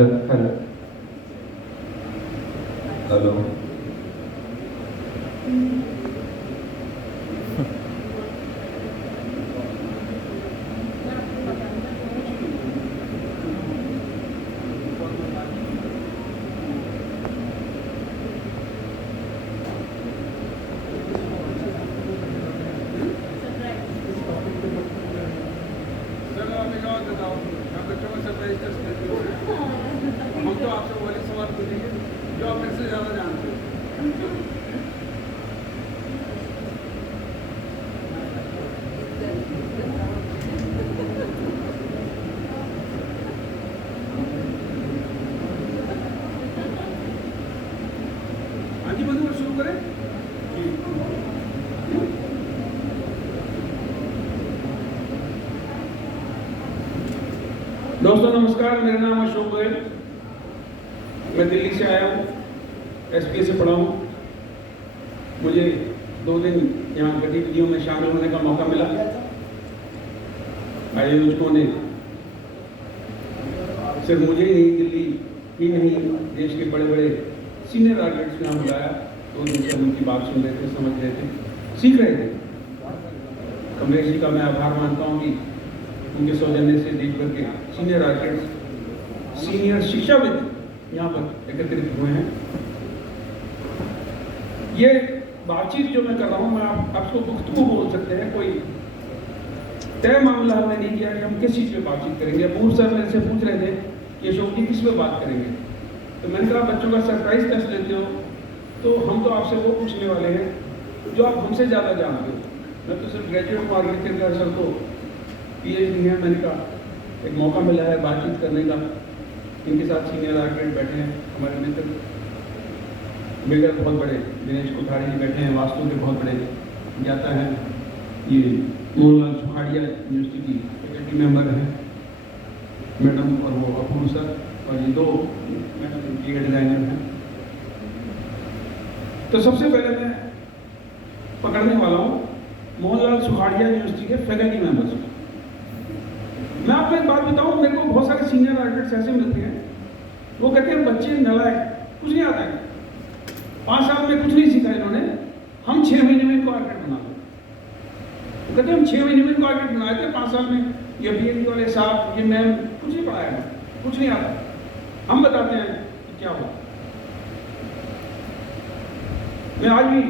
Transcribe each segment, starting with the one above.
Hello hello hello. हम तो आपसे वही सवाल पूछेंगे जो आप मेरे से ज़्यादा जानते हो। हाँ जी बंधु, शुरू करें। दोस्तों नमस्कार, मेरा नाम अशोक गोयल। मैं दिल्ली से आया हूँ, एसपीए से पढ़ा हूँ। मुझे 2 दिन यहाँ गतिविधियों में शामिल होने का मौका मिला। आयोजकों ने सिर्फ मुझे ही नहीं, दिल्ली ही नहीं, देश के बड़े बड़े सीनियर आर्टिस्ट को यहाँ बुलाया। 2 दिन से उनकी बात सुन रहे थे, समझ रहे थे, सीख रहे थे। कमलेश जी का मैं आभार मानता हूँ कि उनके सौजन्य से देश भर के सीनियर आर्किटेक्ट, सीनियर शिक्षाविद यहाँ पर एकत्रित हुए हैं। ये बातचीत जो मैं कर रहा हूँ, मैं आपको गुफ्तगू बोल सकते हैं। कोई तय मामला हमने नहीं किया कि हम किस चीज़ पे बातचीत करेंगे। पूर्व सर मेरे से पूछ रहे थे कि अशोक जी किस पे बात करेंगे, तो मैंने कहा बच्चों का सरप्राइज टेस्ट लेते हो तो हम तो आपसे वो पूछने वाले हैं जो आप हमसे ज़्यादा जानते हो। मैं तो सिर्फ ग्रेजुएट हूँ आर्किटेक्चर का, सर तो PhD है। मैंने कहा एक मौका मिला है बातचीत करने का। इनके साथ सीनियर आर्किटेक्ट बैठे हैं, हमारे मित्र मेगर बहुत बड़े दिनेश कोठारी जी बैठे हैं, वास्तु के बहुत बड़े ज्ञाता हैं। ये मोहनलाल सुखाड़िया यूनिवर्सिटी की फैकल्टी मेंबर हैं मैडम, और वो अपूर्व सर, और ये 2 मैडम इंटीरियर डिजाइनर हैं। तो सबसे पहले मैं पकड़ने वाला हूँ मोहनलाल सुखाड़िया यूनिवर्सिटी के फैकल्टी मेंबर्स। मैं आपको एक बात बताऊं, मेरे को बहुत सारे सीनियर आर्किटेक्ट्स ऐसे मिलते हैं, वो कहते हैं बच्चे नलायक, कुछ नहीं आता है, 5 साल में कुछ नहीं सीखा इन्होंने, हम 6 महीने में इनको आर्किटेक्ट बना दो। वो कहते हैं हम 6 महीने में इनको आर्किटेक्ट बनाए थे, 5 साल में ये PhD वाले साहब, ये मैम कुछ नहीं पढ़ाया, कुछ नहीं आता, हम बताते हैं कि क्या हुआ। मैं आज भी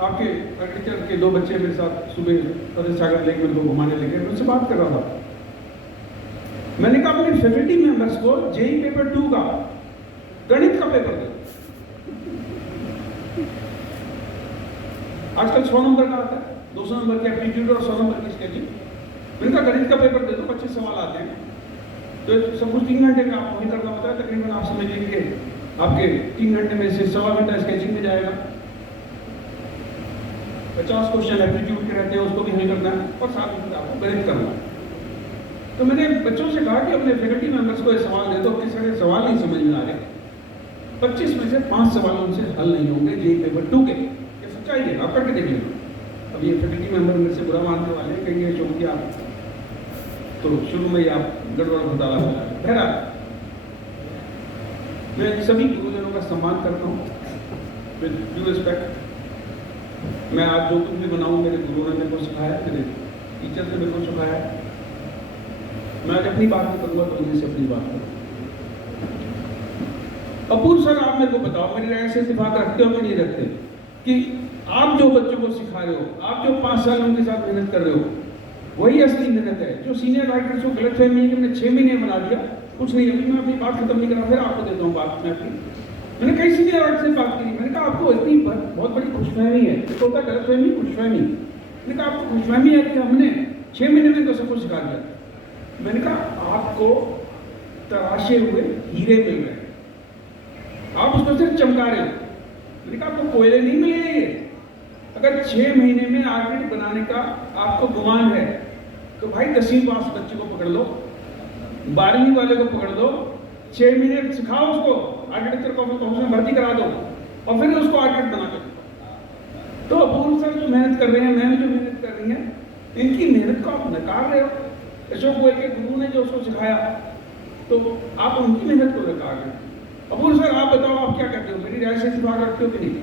आपके आर्किटेक्चर के 2 बच्चे मेरे साथ सुबह फतेह सागर लेक में घुमाने लेके उनसे बात कर रहा था। मैंने कहा अपने फैकल्टी मेंबर्स को जेई पेपर 2 का गणित का पेपर दे। आजकल 100 नंबर का आता है, 200 नंबर की एप्टीट्यूड और 100 नंबर की स्केचिंग। मैंने कहा गणित का पेपर दे दो, 25 सवाल आते हैं, तो सब कुछ 3 घंटे में आपको वही करना होता है। तकरीबन आप समझ लीजिए आपके 3 घंटे में से 1.25 घंटा स्केचिंग में जाएगा। 50 क्वेश्चन एप्टीट्यूड के रहते हैं, उसको भी हल करना है, और साथ में आपको गणित करना है। तो मैंने बच्चों से कहा कि अपने फैकल्टी मेंबर्स को ये सवाल दे दो, किसी के सवाल नहीं समझ में आ रहे, 25 में से 5 सवाल उनसे हल नहीं होंगे जेई पेपर 2 के। ये सच्चाई है, आप करके देख लेना। अब ये फैकल्टी मेंबर मेरे से बुरा मानने वाले हैं, कहेंगे अशोक जी आप तो शुरू में ही आप गड़बड़ घोटाला हो जाए। बहरहाल मैं सभी गुरुजनों का सम्मान करता हूँ, विद ड्यू रिस्पेक्ट। मैं आज जो कुछ भी बनाऊँ, मेरे गुरु ने मेरे को सिखाया, मेरे टीचर ने मेरे को सिखाया। मैं आज अपनी बात नहीं करूँगा तो उन्हीं से अपनी बात करूँ। अपूर्व सर, आप मेरे को बताओ, मेरी राय से इत्तेफाक रखते हो कि नहीं रखते, कि आप जो बच्चों को सिखा रहे हो, आप जो 5 साल उनके साथ मेहनत कर रहे हो, वही असली मेहनत है। जो सीनियर राइटर्स को गलत फहमी है कि मैंने 6 महीने बना दिया, कुछ नहीं। अभी मैं अपनी बात खत्म नहीं करा, फिर आपको देता हूँ बात। मैं अपनी मैंने कई सीनियर आर्टिस्ट से बात की, मैंने कहा आपको इतनी बहुत बड़ी खुशफहमी है, तो होता गलत फहमी, खुशफहमी। मैंने कहा आपको खुशफहमी है कि हमने 6 महीने में तो सब कुछ सिखा दिया। मैंने कहा आपको तराशे हुए हीरे मिल रहे हैं, आप उसको सिर्फ चमका रहे हो। मैंने कहा आपको कोयले नहीं मिले। अगर 6 महीने में आर्किटेक्ट बनाने का आपको गुमान है तो भाई 10वीं पास बच्चे को पकड़ लो, 12वीं वाले को पकड़ लो, 6 महीने सिखाओ उसको, आर्किटेक्चर कॉलेज में भर्ती करा दो, और फिर उसको आर्किटेक्ट बना दो। तो अपूर्व सर जो मेहनत कर रहे हैं, मैम जो मेहनत कर रही हैं, इनकी मेहनत को आप नकार रहे हो। अशोक गोयल के गुरु ने जो उसको सिखाया, तो आप उनकी मेहनत को रखा आगे। अबूर सर आप बताओ, आप क्या कहते हो, मेरी राय से इत्तेफाक रखते हो कि नहीं?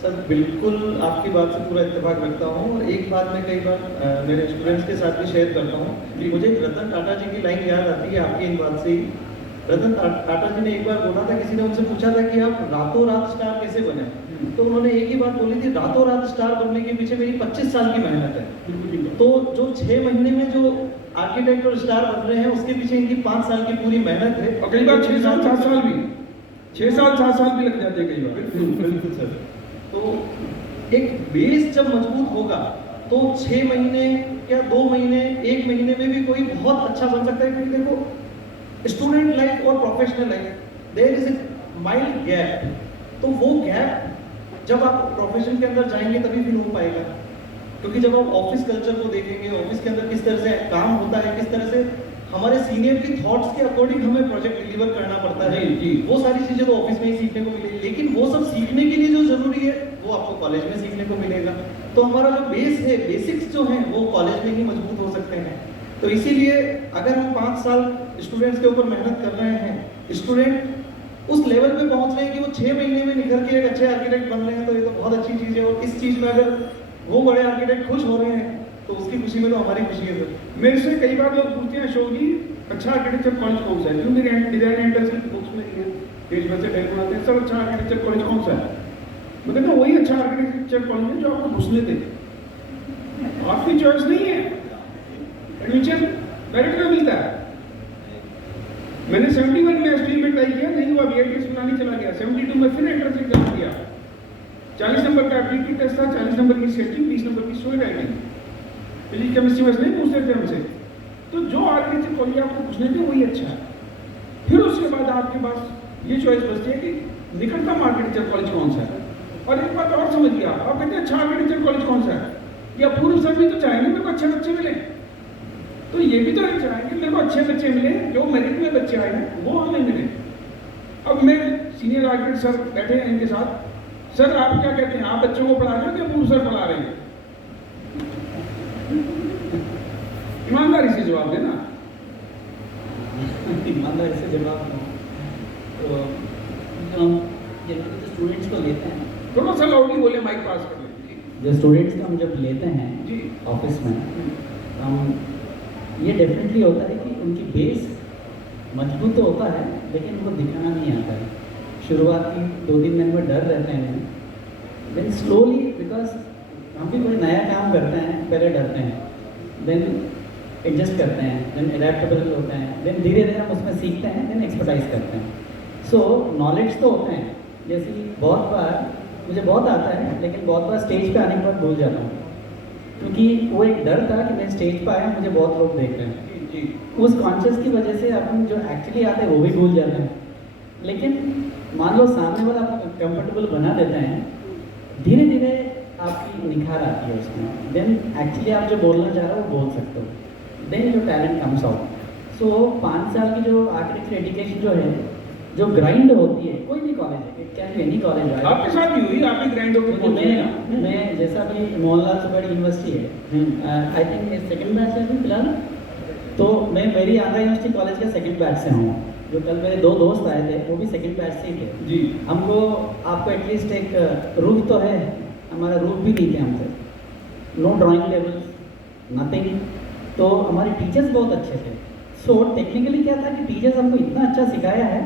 सर बिल्कुल आपकी बात से पूरा इत्तेफाक रखता हूँ, और एक बात मैं कई बार मेरे स्टूडेंट्स के साथ भी शेयर करता हूँ कि मुझे रतन टाटा जी की लाइन याद आती है आपकी इन बात से ही। रतन टाटा जी ने एक बार बोला था, किसी ने उनसे पूछा था कि आप रातों रात स्टार कैसे बने, तो उन्होंने एक ही बात बोली थी, रातों रात स्टार बनने के पीछे मेरी 25 साल की मेहनत है। तो जो 6 महीने में जो आर्किटेक्ट और स्टार बन रहे हैं उसके पीछे इनकी 5 साल की पूरी मेहनत है। और कई बार 6 साल 7 साल भी, 6 साल 7 साल भी लग जाते हैं कई बार। बिल्कुल सर। तो एक बेस जब मजबूत होगा तो 6 महीने या 2 महीने 1 महीने में भी कोई बहुत अच्छा बन सकता है। क्योंकि देखो स्टूडेंट लाइफ और professional life there is a mild gap, तो वो गैप जब आप प्रोफेशन के अंदर जाएंगे तभी फिल हो पाएगा। क्योंकि जब आप ऑफिस कल्चर को देखेंगे, ऑफिस के अंदर किस तरह से काम होता है, किस तरह से हमारे सीनियर की थॉट्स के अकॉर्डिंग हमें प्रोजेक्ट डिलीवर करना पड़ता है, वो सारी चीजें तो ऑफिस में ही सीखने को मिलेगी। लेकिन वो सब सीखने के लिए जो जरूरी है वो आपको कॉलेज में सीखने को मिलेगा। तो हमारा जो बेस है, बेसिक्स जो हैं वो कॉलेज में ही मजबूत हो सकते हैं। तो इसीलिए अगर हम 5 साल स्टूडेंट्स के ऊपर मेहनत कर रहे हैं, स्टूडेंट उस लेवल पे पहुंच रहे हैं कि वो 6 महीने में निखर के एक अच्छे आर्किटेक्ट बन रहे हैं, तो ये तो बहुत अच्छी चीज़ है। और इस चीज़ में अगर वो बड़े आर्किटेक्ट खुश हो रहे हैं तो उसकी खुशी में तो हमारी खुशी है सर। मेरे से कई बार लोग पूछते हैं, अशोक जी अच्छा आर्किटेक्चर कॉलेज कौन सा है? जो मेरे डिजाइन एंट्रेंस की बुक्स में है, पेज पर से टाइप बनाते हैं, सब अच्छा आर्किटेक्चर कॉलेज कौन सा है? मैं कहता हूँ वही अच्छा आर्किटेक्चर कॉलेज है जो आपको घुसने दे, आपकी चॉइस नहीं है, एडमिशन मेरिट में मिलता है। मैंने 71 में एसटी में ट्राई किया, नहीं हुआ, बीएडीएस बनाने चला गया। 72 में फिर एंट्रेंस एग्जाम दिया, 40 नंबर का एप्टीट्यूड टेस्ट था, 40 नंबर की स्केचिंग, 20 नंबर की स्टोरी राइटिंग। फिजिक्स केमिस्ट्री में नहीं पूछते थे हमसे। तो जो आर्किटेक्चर कॉलेज आपको पूछने थे वही अच्छा है। फिर उसके बाद आपके पास ये चॉइस बचती है कि निकटतम आर्किटेक्चर कॉलेज कौन सा है। और एक बात और समझिए, आप कहते हैं अच्छा आर्किटेक्चर कॉलेज कौन सा है, या पूर्व सर भी तो चाहेंगे मेरे को अच्छे बच्चे मिले, तो ये भी तो नहीं चाहेंगे मेरे को अच्छे बच्चे मिले, जो मेरिट में बच्चे आए हैं वो हमें मिले। अब मैं सीनियर आर्किटेक्ट सर बैठे हैं इनके साथ, सर आप क्या कहते हैं, आप बच्चों को पढ़ा रहे हो या पूर्व सर पढ़ा रहे हैं? ईमानदारी से जवाब देना। ईमानदारी से जवाब दो। तो हम जनरली स्टूडेंट्स को लेते हैं, थोड़ा सा लाउडली बोले, माइक पास कर लें। जो स्टूडेंट्स को हम जब लेते हैं जी ऑफिस में, हम ये डेफिनेटली होता है कि उनकी बेस मजबूत तो होता है लेकिन उनको दिखाना नहीं आता है। शुरुआती 2-3 दिन में डर रहते हैं, देन स्लोली, बिकॉज हम भी कोई नया काम करते हैं, पहले डरते हैं, देन एडजस्ट करते हैं, देन एडेप्टेबल होते हैं, देन धीरे धीरे हम उसमें सीखते हैं, देन एक्सपर्टाइज करते हैं। सो नॉलेज तो होते हैं, जैसे बहुत बार मुझे बहुत आता है लेकिन बहुत बार स्टेज पे आने के बाद भूल जाता हूँ, क्योंकि वो एक डर था कि मैं स्टेज पे आया, मुझे बहुत लोग देख रहे हैं। जी उस कॉन्शियस की वजह से अपन जो एक्चुअली आते हैं वो भी भूल जाते हैं। लेकिन मान लो सामने वाला आपको कंफर्टेबल बना देते हैं, धीरे धीरे आपकी निखार आती है उसमें, देन एक्चुअली आप जो बोलना चाह रहे हो वो बोल सकते हो, देन जो टैलेंट कम्स आउट। सो 5 साल की जो आर्किटेक्चर एजुकेशन जो है, जो ग्राइंड होती है, कोई भी कॉलेज है, it can be any college है। आपके साथ भी हुई, आप भी ग्राइंड होकर पहुंचे हैं। मैं जैसा भी मोहनलाल सुखाड़ी यूनिवर्सिटी है, आई थिंक सेकंड बैच है अभी फिलहाल, तो मैं मेरी आंध्रा यूनिवर्सिटी कॉलेज के सेकंड बैच से हूँ। जो कल मेरे 2 दोस्त आए थे वो भी सेकंड बैच से ही थे। जी हमको आपको एटलीस्ट एक रूफ तो है, हमारा रूफ भी नहीं थे हमसे, नो ड्राइंग लेवल्स, नथिंग। तो हमारे टीचर्स बहुत अच्छे थे। सो टेक्निकली क्या था कि टीचर्स हमको इतना अच्छा सिखाया है,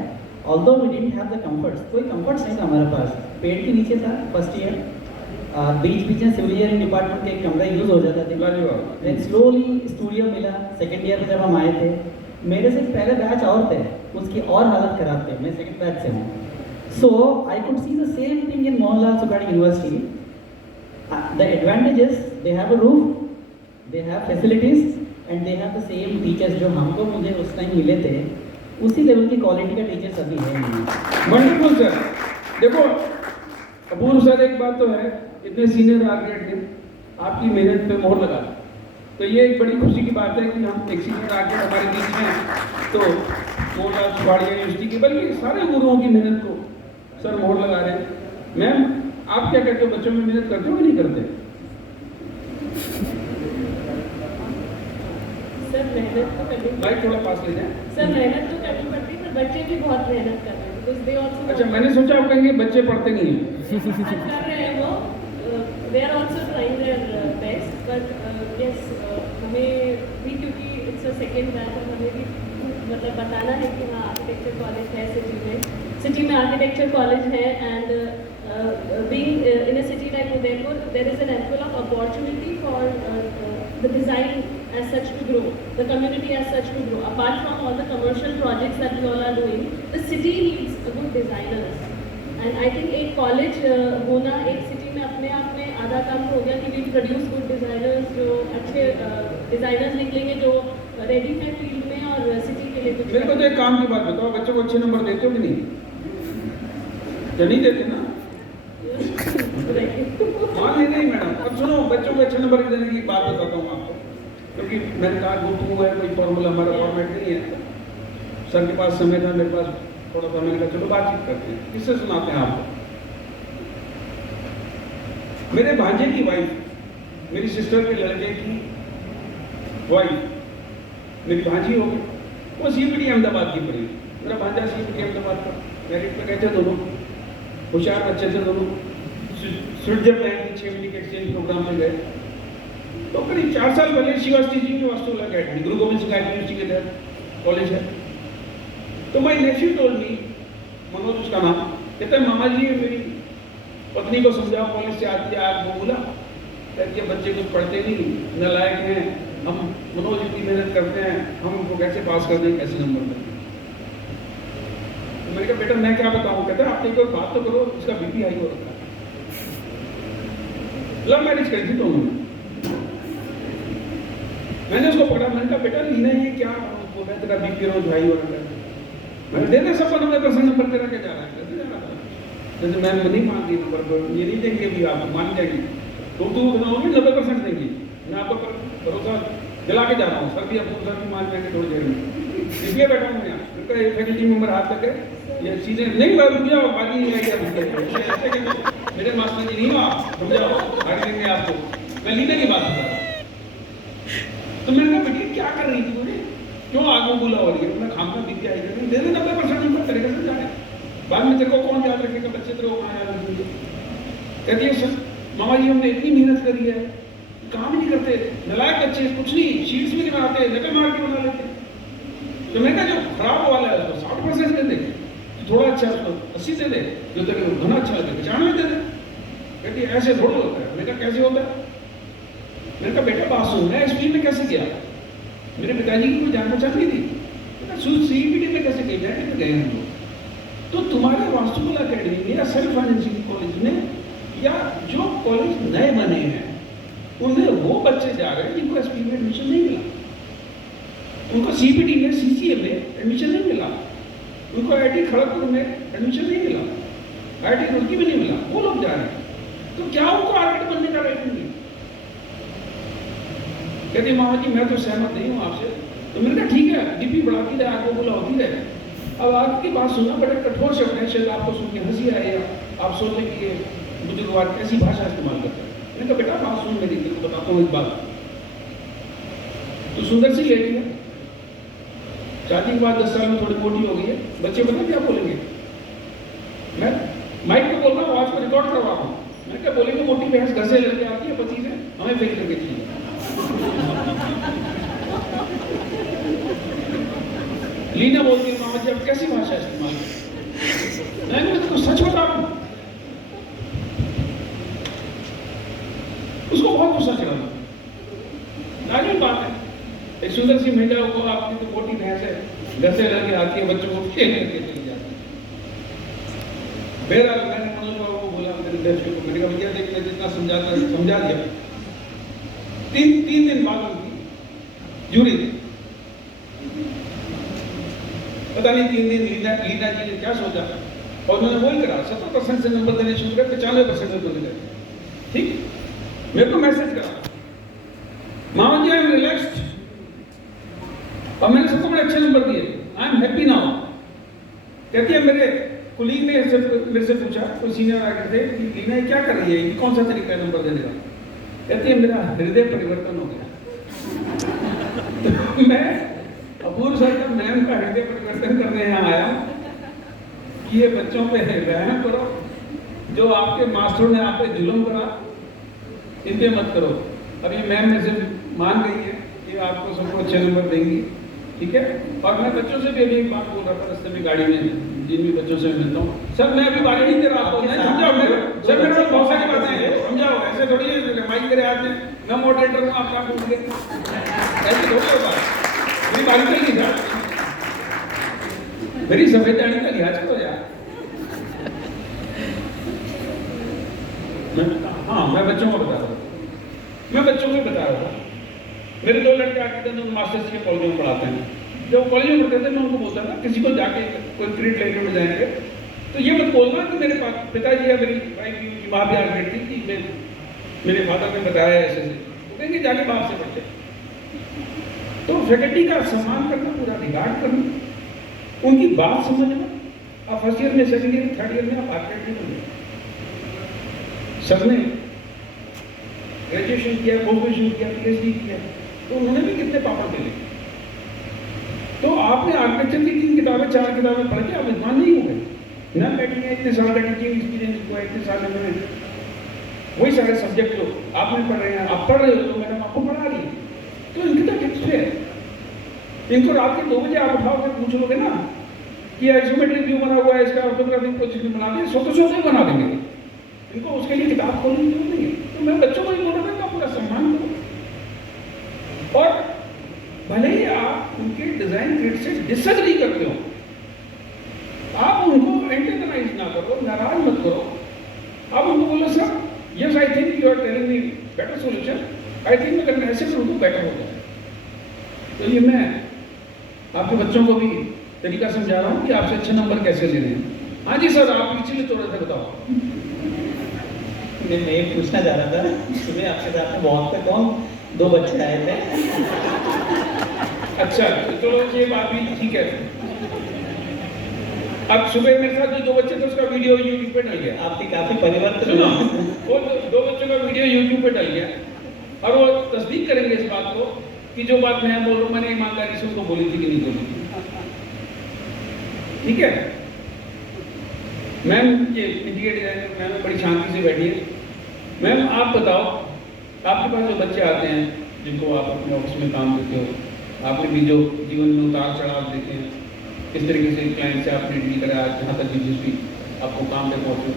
although we didn't have the comforts, कोई कंफर्ट्स नहीं था हमारे पास, पेड़ के नीचे था फर्स्ट ईयर, बीच बीच में सिविल इंजीनियरिंग डिपार्टमेंट के एक कमरा यूज़ हो जाता था। देन स्लोली स्टूडियो मिला सेकेंड ईयर में जब हम आए थे। मेरे से पहले बैच और थे, उसकी और हालत खराब थे, मैं सेकेंड बैच से हूँ। So I could see the same thing in Mohanlal Sukhadia university. The advantages, they have a roof, they have facilities and they have the same teachers जो हमको मुझे उस टाइम मिले थे, उसी लेवल की क्वालिटी का टीचर्स अभी है नहीं। Wonderful sir. देखो अपूर्व सर, एक बात तो है, इतने सीनियर आर्किटेक्ट ने आपकी मेहनत पे मोहर लगा, तो ये एक बड़ी खुशी की बात है कि हम एक सीनियर आर्किटेक्ट हमारे बीच में हैं। तो मोहनलाल सुखाड़ी यूनिवर्सिटी की, बल्कि सारे गुरुओं की मेहनत को सर मोहर लगा रहे हैं। मैम आप क्या कहते हो, बच्चों में मेहनत करते हो कि नहीं करते? सर मेहनत करनी माइक थोड़ा पास ले जाए। सर, मेहनत तो करनी पड़ती है, पर बच्चे भी बहुत मेहनत कर रहे हैं, बिकॉज दे ऑल्सो अच्छा, मैंने सोचा आप कहेंगे बच्चे पढ़ते नहीं हैं। कर रहे हैं वो, they are also trying their best, but yes, हमें भी, क्योंकि इट्स अ सेकेंड बैच, और हमें भी मतलब बताना है कि हाँ आर्किटेक्चर कॉलेज है सिटी में आर्किटेक्चर कॉलेज है, and being in a city like Udaipur, there is an ample of opportunity for the design as such to grow, the community as such to grow. Apart from all the commercial projects that we all are doing, the city needs good designers. And I think एक college होना एक city में अपने आप में आधा काम हो गया कि वी प्रोड्यूस गुड डिज़ाइनर्स, जो अच्छे डिज़ाइनर्स निकलेंगे जो रेडी है फील्ड में और सिटी के लिए कुछ। मेरे को तो एक काम की बात बताओ, बच्चों को अच्छे नंबर देते हो कि नहीं? क्या नहीं देते ना? हाँ नहीं मैडम, अब सुनो, बच्चों को अच्छे नंबर देने की बात बताता हूँ आपको, क्योंकि मैंने कहा गुफ्तगू है, कोई फॉर्मूला हमारा फॉर्मेट नहीं है। सर के पास समय था, मेरे पास थोड़ा सा, मैंने कहा चलो बातचीत करते हैं। किससे सुनाते हैं आपको? मेरे भांजे की वाइफ, मेरी सिस्टर के लड़के की वाइफ मेरी भांजी हो गई, वो CPT अहमदाबाद की पढ़ी। मेरा भांजा CPT अहमदाबाद का, मेरिट पे गए थे दोनों, होशियार बच्चे थे दोनों। स्विट्जरलैंड की 6 महीने के एक्सचेंज प्रोग्राम में गए। तो करीब 4 साल पहले शिवा टीचिंग वास्तुकला अकेडमी, गुरु गोविंद सिंह यूनिवर्सिटी के तहत कॉलेज है। तो my Neiphiu told me, Manoj उसका नाम, कहता है मामा जी मेरी पत्नी को समझाओ, कॉलेज से आती है आप वो बोला कहती है बच्चे कुछ पढ़ते नहीं, नालायक हैं, हम मनोज इतनी मेहनत करते हैं, हम उनको कैसे पास कर दें, कैसे नंबर दें? तो मैंने कहा बेटा मैं क्या बताऊं? कहता है आप एक और बात तो करो, उसका BP हाई हो रखा है। लव मैरिज करी थी दोनों ने। मैंने उसको पकड़ा, मैंने कहा बेटा लीना ये क्या बोल रहा है, तेरा BP रोज हाई हो रखा है। मैंने दे दे सबको 90% नंबर, तेरा क्या जा रहा है? कैसे जा रहा था? जैसे मैं नहीं मानती नंबर को, ये नहीं देंगे अभी, आप मान जाएंगे तो तू बताओगे 90% देंगे। मैं आपको भरोसा दिला के जा रहा हूँ, सर भी आपको सर भी मान जाएंगे थोड़ी देर में। इसलिए बैठा हूँ यहाँ, उनका एक फैकल्टी मेंबर हाथ लगे, ये चीजें नहीं रुक जाओ, बाकी नहीं आएगी। मेरे मास्टर जी नहीं हो आप, समझाओ आगे देंगे आपको। मैं लीना की बात बता रहा हूँ। तो मैंने कहा बेटी क्या कर रही थी मुझे, क्यों आगे बोला हो रही है? मैं खामखा बीपी आई कर दे दे 90% नंबर, तरीके से जाने बाद में तेरे को कौन याद रखेगा, बच्चे तेरे को कहाँ याद रखेंगे? कहती है सर मामा जी हमने इतनी मेहनत करी है, काम नहीं करते, नलायक बच्चे, कुछ नहीं, शीट्स भी नहीं बनाते, नकल मार के बना लेते। तो मैंने कहा जो खराब वाला है उसको 60% दे दे, थोड़ा अच्छा उसको 80 दे दे, जो तेरे को घना अच्छा लगे 95 दे दे। कहती है ऐसे थोड़ा होता है। मैंने कहा कैसे होता है? मैंने कहा बेटा बात सुन, मैं स्पीड में कैसे गया, मेरे पिताजी की कोई जान पहचान नहीं थी, CPT में कैसे गए, बैठ में गए हम लोग। तो तुम्हारे वास्तुकला अकेडमी में या सेल्फ फाइनेंसिंग कॉलेज में या जो कॉलेज नए बने हैं उनमें वो बच्चे जा रहे हैं जिनको SP में एडमिशन नहीं मिला, उनको CPT में CCA में एडमिशन नहीं मिला, उनको IIT खड़गपुर में एडमिशन नहीं मिला, IIT रुड़की में नहीं मिला, वो लोग जा रहे हैं। तो क्या उनको आर्किटेक्ट बनने का राइट नहीं? कहती मामा जी मैं तो सहमत नहीं हूँ आपसे। तो मैंने कहा ठीक है, DP बढ़ाती रहे, आगे बोला होती रहे। अब आपकी बात सुनना बड़े कठोर शब्द है, शायद आपको सुन के हंसी आए या आप सोचें कि ये बुजुर्गवाद कैसी भाषा इस्तेमाल करते हैं। मैंने कहा बेटा बात सुन मेरी, तेरे को बताता हूँ एक बात। तो सुंदर सी लेडी है, शादी के बाद 10 साल में थोड़ी मोटी हो गई है, बच्चे पता क्या बोलेंगे? मैं माइक पे बोल रहा हूँ, आवाज को रिकॉर्ड करवा रहा हूँ। मैं क्या बोलेंगे? मोटी भैंस घर से लड़के आती है पति से, हमें फेंक करके चाहिए। लीना बोलती है मामा जी आप कैसी भाषा इस्तेमाल करते? मैं तुमको सच बता रहा हूं, उसको बहुत गुस्सा चढ़ा। लाजमी बात है, एक सुंदर सी महिला को आपकी तो मोटी भैंस है, घर से लड़के आती है, बच्चों को खेल करके चली जाती है। बहरहाल मैंने मनोज बाबू को बोला, मेरे दोस्तों को, मैंने कहा भैया देखते जितना समझाता समझा दिया। तीन दिन बाद उनकी जूरी थी, पता नहीं 3 दिन लीना जी ने क्या सोचा और उन्होंने वही करा, 70% से नंबर देने शुरू करे, 95% नंबर दे। ठीक, मेरे को मैसेज करा मामा जी आई एम रिलैक्स्ड, और मैंने सबको बड़े अच्छे नंबर दिए, आई एम हैप्पी नाउ। कहती है मेरे कुलीग ने मेरे से पूछा, कोई सीनियर आके थे कि लीना क्या कर रही है, ये कौन सा तरीका है नंबर देने का? कहती है मेरा हृदय परिवर्तन हो गया। तो मैं कपूर सर का मैम का हृदय परिवर्तन करने यहाँ आया कि ये बच्चों पे रहम करो, जो आपके मास्टरों ने आप पे जुल्म करा, इन पे मत करो। अब ये मैम में से मान गई है कि आपको सबको अच्छे नंबर देंगी, ठीक है। और मैं बच्चों से भी अभी एक बात बोल रहा था रास्ते में गाड़ी में, जिन भी बच्चों से मिलता हूँ, सर मैं अभी बारी नहीं दे रहा आपको, नहीं समझाओ मेरे सर, मेरे पास बहुत सारी बातें हैं, समझाओ। ऐसे थोड़ी है माइक करे आते हैं, मैं मॉडरेटर हूँ, आप क्या बोल रहे, ऐसे थोड़ी होगा। मेरी बारी चल गई सर, मेरी संवैधानिक का लिहाज करो यार। हाँ, मैं बच्चों को बता रहा था, मेरे 2 लड़के आके थे, मास्टर्स के कॉलेज में पढ़ाते हैं। जब कॉलेज में पढ़ते थे मैं उनको बोलता था, किसी को जाके कोई क्रिकेट लेने में जाएंगे तो ये मत बोलना कि मेरे पिताजी या मेरी वाइफ की माँ भी आर्किटेक्ट थी कि मेरे फादर ने बताया ऐसे से, तो कहेंगे जाके बाप से पढ़ते। तो फैकल्टी का सम्मान करना, पूरा रिगार्ड करना, उनकी बात समझना। आप फर्स्ट ईयर में, सेकंड ईयर, थर्ड ईयर में आप आर्किटेक्ट नहीं बने। सर ने ग्रेजुएशन किया, ग्रेजुएशन किया, PhD किया, तो उन्होंने भी कितने पापड़ मिले। तो आपने आर्किटेक्चर की 3 किताबें 4 किताबें पढ़ के आप विद्वान नहीं हो गए ना। बैठिए, इतने साल का टीचिंग एक्सपीरियंस हुआ, इतने साल में वही सारे सब्जेक्ट जो आपने पढ़ रहे हैं, आप पढ़ रहे हो तो मैडम आपको पढ़ा रही है, तो इनकी तो टिप्स है। इनको रात के 2 बजे आप उठाओ के पूछ लोगे ना कि आइसोमेट्रिक व्यू बना हुआ है, इसका ऑर्थोग्राफिक पोजीशन बना दें, सोते बना देंगे। इनको उसके लिए किताब खोलने की जरूरत नहीं है। तो मैं बच्चों को ही बोल रहा था, पूरा सम्मान करो, और भले ही आप उनके डिजाइन क्रिट से डिसएग्री करते हो, आप उनको एंटेगनाइज ना करो, नाराज मत करो। आप उनको बोलो sir, yes I think you are telling me better solution, I think अगर मैं ऐसे करूँ तो बेटर हो जाए। तो ये मैं आपके बच्चों को भी तरीका समझा रहा हूँ कि आपसे अच्छे नंबर कैसे लेने हैं। हाँ जी सर, आप पिछले तोड़े थे, बताओ। मैं ये पूछना चाह रहा था, सुबह आपके साथ में वॉक पे कौन 2 बच्चे आए थे। अच्छा, चलो ये बात भी ठीक है। अब सुबह मेरे साथ जो 2 बच्चे थे उसका वीडियो यूट्यूब पे डल गया। आपकी काफी परिवर्तन सुनो, हुआ। वो 2 बच्चों का वीडियो यूट्यूब पे डल गया, और वो तस्दीक करेंगे इस बात को कि जो बात मैं बोल रहा हूँ मैंने ईमानदारी से उनको बोली थी कि नहीं बोली थी। ठीक है मैम, ये इंटीरियर डिजाइनर मैम बड़ी शांति से बैठी है। मैम आप बताओ, आपके पास जो बच्चे आते हैं जिनको आप अपने ऑफिस में काम देते हो, आपने भी जो जीवन में उतार चढ़ाव देखे हैं, किस तरीके से क्लाइंट से आपने डील करा आज जहाँ तक जिस भी आपको काम पे पहुँचे,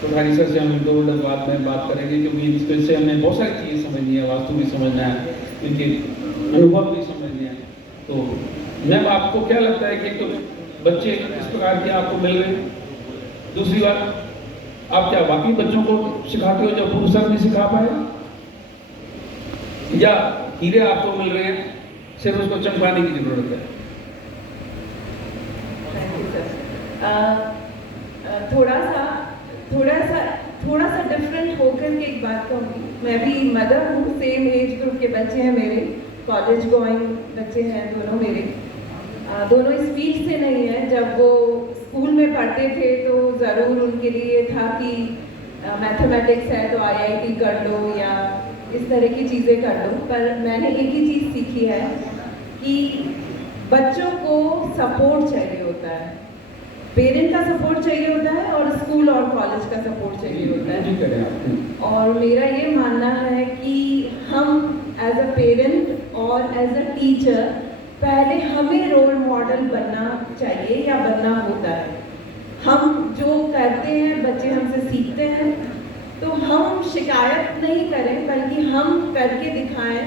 तो भाई सर से हम 2 मिनट बाद में बात करेंगे, क्योंकि इससे हमें बहुत सारी चीज़ें समझनी है, वास्तु भी समझना है, इनके अनुभव भी समझने हैं। तो मैम आपको क्या लगता है कि तो बच्चे इस प्रकार के आपको मिल रहे हैं, दूसरी बात आप क्या बाकी बच्चों को सिखाते हो जो पूर्व सर नहीं सिखा पाए, या हीरे आपको मिल रहे हैं, सिर्फ उसको चमकाने की जरूरत है? थोड़ा सा डिफरेंट होकर के एक बात कहूँगी। मैं भी मदर हूँ, सेम एज ग्रुप के बच्चे हैं मेरे, कॉलेज गोइंग बच्चे हैं दोनों मेरे। दोनों इस फील्ड से नहीं है। जब वो स्कूल में पढ़ते थे तो ज़रूर उनके लिए था कि मैथमेटिक्स है तो IIT कर लो या इस तरह की चीज़ें कर लो। पर मैंने एक ही चीज़ सीखी है कि बच्चों को सपोर्ट चाहिए होता है, पेरेंट का सपोर्ट चाहिए होता है और स्कूल और कॉलेज का सपोर्ट चाहिए होता है। और मेरा ये मानना है कि हम एज अ पेरेंट और एज अ टीचर पहले हमें रोल मॉडल बनना चाहिए या बनना होता है। हम जो करते हैं बच्चे हमसे सीखते हैं, तो हम शिकायत नहीं करें बल्कि हम करके दिखाएं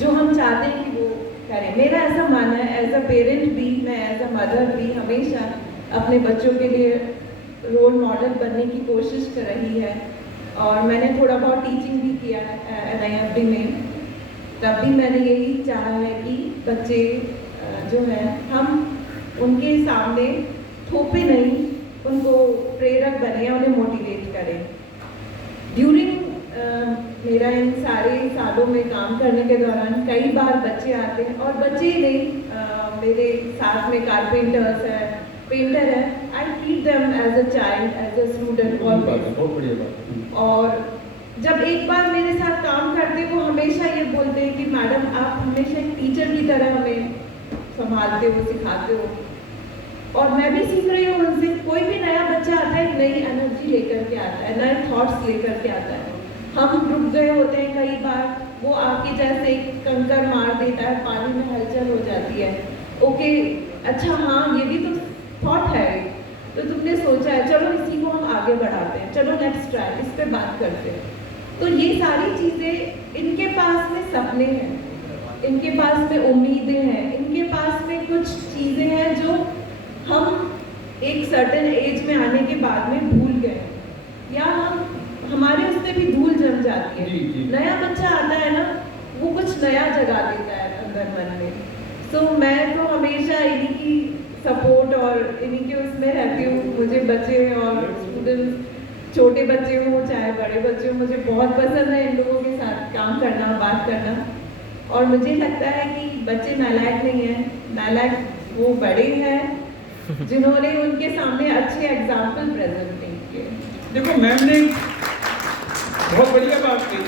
जो हम चाहते हैं कि वो करें। मेरा ऐसा मानना है, एज अ पेरेंट भी, मैं एज अ मदर भी हमेशा अपने बच्चों के लिए रोल मॉडल बनने की कोशिश कर रही है। और मैंने थोड़ा बहुत टीचिंग भी किया है NIFD में, तब भी मैंने यही चाहा है कि बच्चे जो हैं हम उनके सामने थोपे नहीं, उनको प्रेरक बने, उन्हें मोटिवेट करें। ड्यूरिंग मेरा इन सारे सालों में काम करने के दौरान कई बार बच्चे आते हैं, और बच्चे ही नहीं, मेरे साथ में कारपेंटर्स हैं, पेंटर है, I treat them as a child, as a student always. और जब एक बार मेरे साथ काम करते वो हमेशा ये बोलते हैं कि मैडम आप हमेशा एक टीचर की तरह हमें संभालते हो, सिखाते हो, और मैं भी सीख रही हूँ उनसे। कोई भी नया बच्चा आता है, नई एनर्जी लेकर के आता है, नए थॉट्स लेकर के आता है। हम रुक गए होते हैं कई बार, वो आके जैसे एक कंकर मार देता है, पानी में हलचल हो जाती है। ओके, अच्छा हाँ ये भी तो थॉट है, तो तुमने सोचा है, चलो इसी को हम आगे बढ़ाते हैं, चलो नेक्स्ट ट्राई, इस पे बात करते हैं। तो ये सारी चीज़ें, इनके पास में सपने हैं, इनके पास में उम्मीदें हैं, इनके पास में कुछ चीज़ें हैं जो हम एक सर्टेन एज में आने के बाद में भूल गए, या हमारे उससे भी धूल जम जाती है। जी, जी। नया बच्चा आता है ना, वो कुछ नया जगा देता है अंदर मन में। सो मैं तो हमेशा इन्हीं की सपोर्ट और इन्हीं के उसमें रहती हूँ। मुझे बच्चे और स्टूडेंट्स, छोटे बच्चे हों चाहे बड़े बच्चे हों, मुझे बहुत पसंद है इन लोगों के साथ काम करना, बात करना। और मुझे लगता है कि बच्चे नालायक नहीं हैं, नालायक वो बड़े हैं जिन्होंने उनके सामने अच्छे एग्जाम्पल प्रेजेंट नहीं किए। देखो मैम ने बहुत बढ़िया बात की,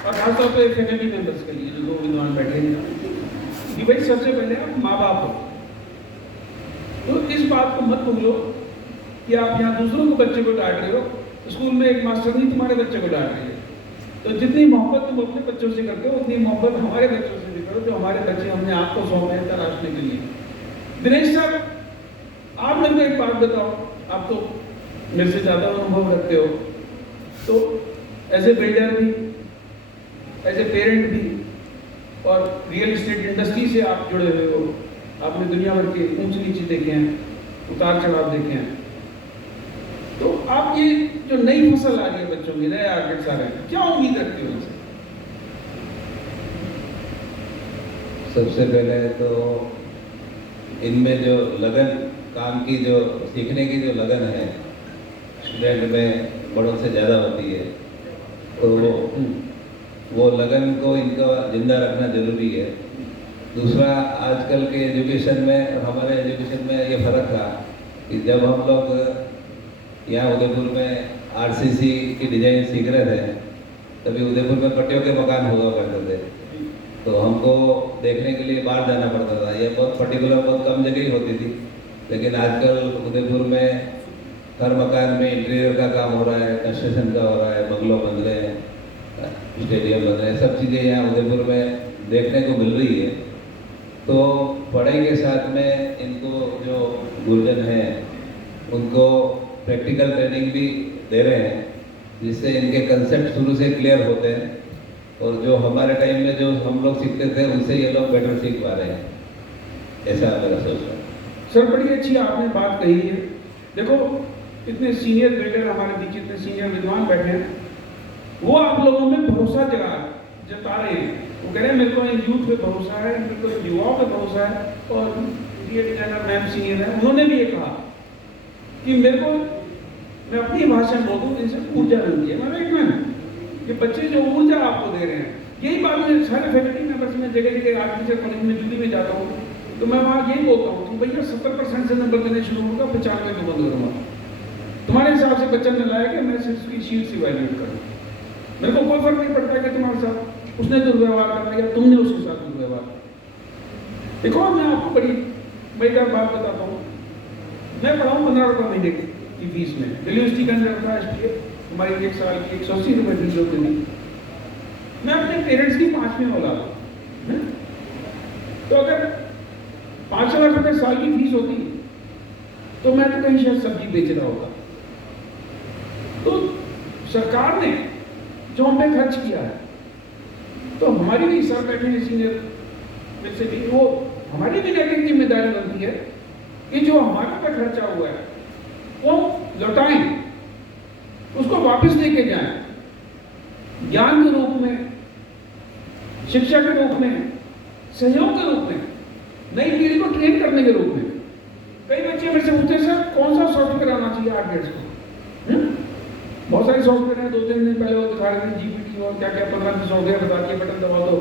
और खासतौर पर फैमिली मेंबर्स के लिए जो दो विद्वान बैठे हैं, कि भाई सबसे पहले आप माँ बाप हो, तो इस बात को मत भूलो कि आप यहाँ दूसरों को बच्चे को डांट रहे हो, स्कूल में एक मास्टर नहीं तुम्हारे बच्चे को डांट रही है। तो जितनी मोहब्बत तुम अपने बच्चों से करते हो, उतनी मोहब्बत हमारे बच्चों से भी करो, जो हमारे बच्चे हमने आपको सौंपे हैं तराशने के लिए। दिनेश सर, आप मेरे को एक बात बताओ, आप तो मेरे से ज़्यादा अनुभव रखते हो, तो एज ए बिल्डर भी, एज ए पेरेंट भी, और रियल एस्टेट इंडस्ट्री से आप जुड़े हुए हो, आपने दुनिया भर के ऊंच नीचे देखे हैं, उतार चढ़ाव देखे हैं, तो आप ये जो नई फसल आ रही है बच्चों की, नए आर्टिस्ट आ रहे हैं, क्या उम्मीद रखते हो उनसे? सबसे पहले तो इनमें जो लगन, काम की जो सीखने की जो लगन है स्टूडेंट में बड़ों से ज़्यादा होती है, तो वो लगन को इनका जिंदा रखना जरूरी है। दूसरा, आजकल के एजुकेशन में और हमारे एजुकेशन में ये फ़र्क था कि जब हम लोग यहाँ उदयपुर में आरसीसी की डिज़ाइन सीख रहे थे, तभी उदयपुर में पट्टियों के मकान हुआ करते थे, तो हमको देखने के लिए बाहर जाना पड़ता था। ये बहुत पर्टिकुलर, बहुत कम जगह ही होती थी, लेकिन आजकल उदयपुर में हर मकान में इंटीरियर का काम हो रहा है, कंस्ट्रक्शन का हो रहा है, बंगलों बन रहे हैं, स्टेडियम बन रहे हैं, सब चीज़ें यहाँ उदयपुर में देखने को मिल रही है। तो पढ़ाई के साथ में इनको जो गुरुजन हैं उनको प्रैक्टिकल ट्रेनिंग भी दे रहे हैं, जिससे इनके कंसेप्ट शुरू से क्लियर होते हैं, और जो हमारे टाइम में जो हम लोग सीखते थे उनसे ये लोग बेटर सीख पा रहे हैं, ऐसा मेरा सोच है। सर बड़ी अच्छी आपने बात कही है। देखो इतने सीनियर बिल्डर हमारे बीच, इतने सीनियर विद्वान बैठे हैं, वो आप लोगों में भरोसा जता रहे हैं। वो कह रहे हैं मेरे को इन यूथ पे भरोसा है, मेरे को इन युवाओं पे भरोसा है। और इंटीरियर डिजाइनर मैम सीनियर है, उन्होंने भी ये कहा कि मेरे को, मैं अपनी भाषा में बोलूँ, इनसे ऊर्जा मिलती है। मैम ये बच्चे जो ऊर्जा आपको दे रहे हैं, यही बात मैं सारे फैकल्टी मेंबर्स में जगह जगह आर्टिफिशियल कॉलेज में दिल्ली में जाता हूँ, तो मैं वहाँ यही बोलता हूँ कि भैया 70% से नंबर देने शुरू होगा, 95 में बंद करूँगा। तुम्हारे हिसाब से बच्चा ने लाया कि मैं सिर्फ उसकी शीट से इवैल्यूएट करूँ, मेरे को कोई फर्क नहीं पड़ता कि तुम्हारे साथ उसने दुर्व्यवहार करना या तुमने उसके साथ दुर्व्यवहार। देखो मैं आपको बड़ी मजेदार बात बताता हूँ। मैं पढ़ाऊँ 15 रुपये महीने की फीस में, यूनिवर्सिटी के अंदर था इसलिए हमारी 1 साल की 180 रुपये फीस होती थी। मैं अपने पेरेंट्स की 5वीं औलाद हूँ, तो अगर 5 लाख रुपये साल की फीस होती तो मैं तो कहीं शायद सब्जी बेच रहा होता। तो सरकार ने जो हम पे खर्च किया है, तो हमारी भी सर बैठे हैं सीनियर में से भी, वो हमारी भी नैतिक जिम्मेदारी बनती है कि जो हमारे पे खर्चा हुआ है वो लौटाएं, उसको वापस लेके जाएं, ज्ञान के रूप में, शिक्षा के रूप में, सहयोग के रूप में, नई पीढ़ी को ट्रेन करने के रूप में। कई बच्चे मेरे से पूछते हैं सर कौन सा सॉफ्टवेयर आना चाहिए आर्टिस्ट को? बहुत सारे सॉफ्टवेयर हैं, 2-3 दिन पहले वो दिखा रहे थे जीपीटी और क्या क्या 15 सॉफ्टवेयर बता दिए, बटन दबा दो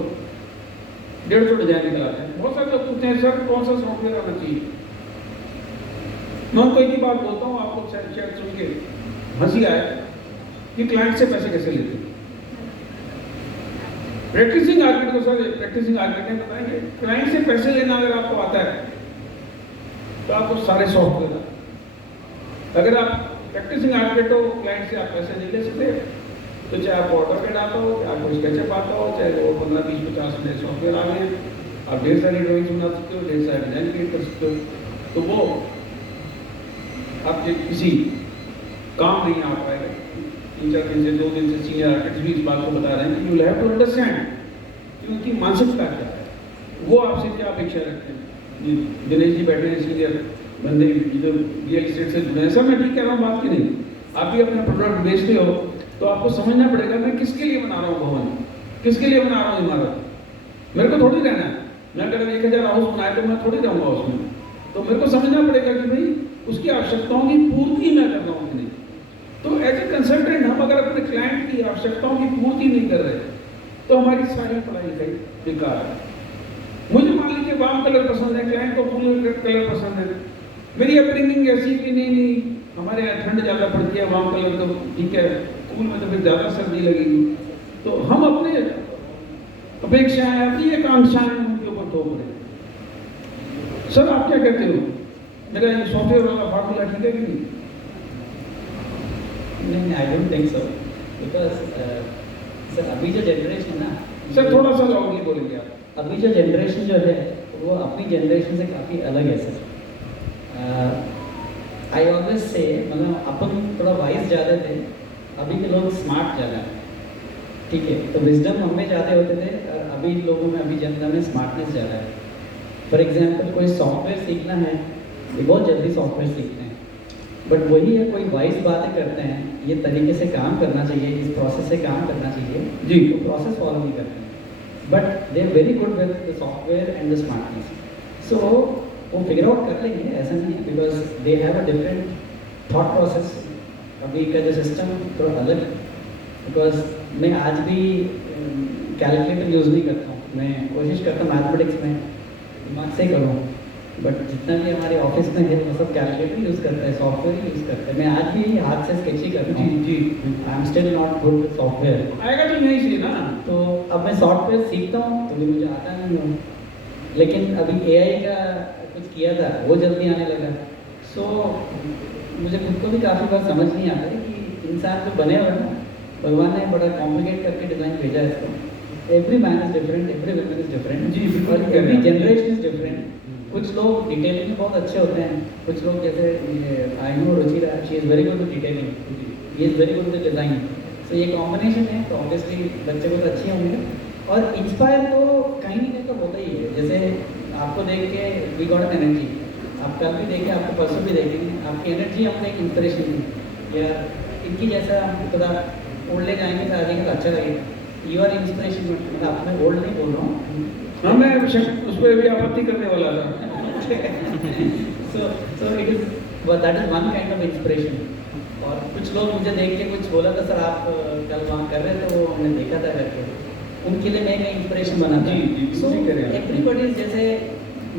150 डिजाइन निकल आते हैं। बहुत सारे लोग पूछते हैं सर कौन सा सॉफ्टवेयर आना चाहिए? मैं उनको एक ही बात बोलता हूँ, आपको शायद सुन के हंसी आए कि क्लाइंट से पैसे कैसे लेते हैं। प्रैक्टिसिंग आर्किटेक्ट को सर, प्रैक्टिसिंग आर्किटेक्ट बताएंगे, क्लाइंट से पैसे लेना अगर आपको आता है तो आपको सारे सॉफ्टवेयर, अगर आप प्रैक्टिसिंग आर्किटेक्ट हो, क्लाइंट से आप पैसे नहीं ले सकते, तो चाहे आपको ऑटोकैड आता हो, चाहे आपको स्केचअप आता हो, चाहे वो 15, 20, 50 मिनट सॉफ्टवेयर आ गए, आप ढेर सारी ड्राइंग्स बना सकते हो, ढेर सारे डिजाइन क्रिएट कर सकते हो, तो वो आपके किसी काम नहीं आ पाएगा। 3-4 दिन से 2 दिन से सीनियर आर्किटेक्ट भी इस बात को बता रहे हैं कि यू हैव टू अंडरस्टैंड कि उनकी मानसिकता क्या है, वो आपसे क्या अपेक्षा रखते हैं। दिनेश जी बैठे हैं, सीनियर बंदे जो रियल एस्टेट से जुड़े हैं, सब मैं ठीक कह रहा हूँ बात की नहीं, आप भी अपना प्रोडक्ट बेचते हो तो आपको समझना पड़ेगा मैं किसके लिए बना रहा हूँ भवन, किसके लिए बना रहा हूँ इमारत, मेरे को थोड़ी रहना है। मैं अगर 1000 हाउस बनाए तो मैं थोड़ी रहूँगा उसमें, तो मेरे को समझना पड़ेगा कि भाई उसकी आवश्यकताओं की पूर्ति मैं कर रहा हूँ कि नहीं। तो एज ए कंसल्टेंट हम अगर अपने क्लाइंट की आवश्यकताओं की पूर्ति नहीं कर रहे तो हमारी सारी पढ़ाई लिखाई बेकार है। मुझे मान लीजिए वाम कलर पसंद है, क्लाइंट को ब्लू कलर पसंद है, मेरी अपब्रिंगिंग ऐसी कि नहीं हमारे यहाँ ठंड ज़्यादा पड़ती है, वाम कलर तो ठीक है, स्कूल में तो फिर ज़्यादा सर्दी लगेगी, तो हम अपने अपेक्षाएं, अपनी आकांक्षाएं उनके ऊपर थोप रहे हैं। सर आप क्या कहते हो, मेरा ये सॉफ्टवेयर वाला फार्मूला ठीक है कि नहीं? नहीं, I don't think so, because sir अभी जो जनरेशन है ना सर थोड़ा सा लाउडली बोलेंगे आप। अभी जो जनरेशन जो है वो अपनी जनरेशन से काफ़ी अलग है सर। आई ऑलवेज से मतलब अपन थोड़ा वाइज ज़्यादा थे, अभी के लोग स्मार्ट ज़्यादा है, ठीक है, तो विजडम हमें ज़्यादा होते थे और अभी लोगों में अभी जनता में स्मार्टनेस ज़्यादा है। फॉर एग्जांपल कोई सॉफ्टवेयर सीखना है, ये बहुत जल्दी सॉफ्टवेयर सीखते हैं, बट वही है कोई वाइज बातें करते हैं, ये तरीके से काम करना चाहिए, इस प्रोसेस से काम करना चाहिए जी, तो प्रोसेस फॉलो नहीं करते हैं, but they are very good with the software and the smartness, so वो फिगर आउट कर लेंगे, ऐसा नहीं है, because they have a different thought process. अभी का जो सिस्टम थोड़ा अलग है, बिकॉज मैं आज भी कैलकुलेटर यूज़ नहीं करता हूँ, मैं कोशिश करता हूँ मैथमेटिक्स में दिमाग से करूँ, बट जितना भी हमारे ऑफिस में है वो सब कैलकुलेटर यूज़ करते हैं, सॉफ्टवेयर यूज़ करते हैं। मैं आज भी हाथ से स्केच ही करता हूँ, जी, I am still not good with software. आएगा तो यहीं से ना, तो अब मैं सॉफ्टवेयर सीखता हूँ तो भी मुझे आता नहीं हो, लेकिन अभी AI का कुछ किया था वो जल्दी आने लगा, सो मुझे खुद को भी काफ़ी बार समझ नहीं आता है कि इंसान जो बने हुए ना, भगवान ने बड़ा कॉम्प्लिकेट करके डिज़ाइन भेजा है इसको। Every man is different, every woman is different, जी, बिल्कुल, और एवरी जनरेशन इज डिफरेंट। कुछ लोग डिटेलिंग में बहुत अच्छे होते हैं, कुछ लोग जैसे I know Ruchira, she is very good with detailing, he is very good with design, so ये कॉम्बिनेशन है, तो ऑब्वियसली बच्चे को तो अच्छे होंगे। और इंस्पायर तो कहीं नहीं तो होता ही है, जैसे आपको देख के वी गॉट एन एनर्जी, आप कल भी देखें, आपको परसों भी देखेंगे, आपकी एनर्जी अपने एक इंस्पिरेशन की, या इनकी जैसा हम थोड़ा ओल्ड एज आएंगे तो आगे तो अच्छा लगेगा, यू आर इंस्पिरेशन, मतलब आप मैं ओल्ड नहीं बोल रहा हूँ, हाँ मैं उस पर भी आपत्ति करने वाला था। so it is, but that is one kind of inspiration। और कुछ लोग मुझे देख के कुछ बोला था, सर आप कल वहाँ कर रहे थे, वो हमने देखा था करके, उनके लिए मैं इंस्पिरेशन बना था। सो एवरीबॉडी, जैसे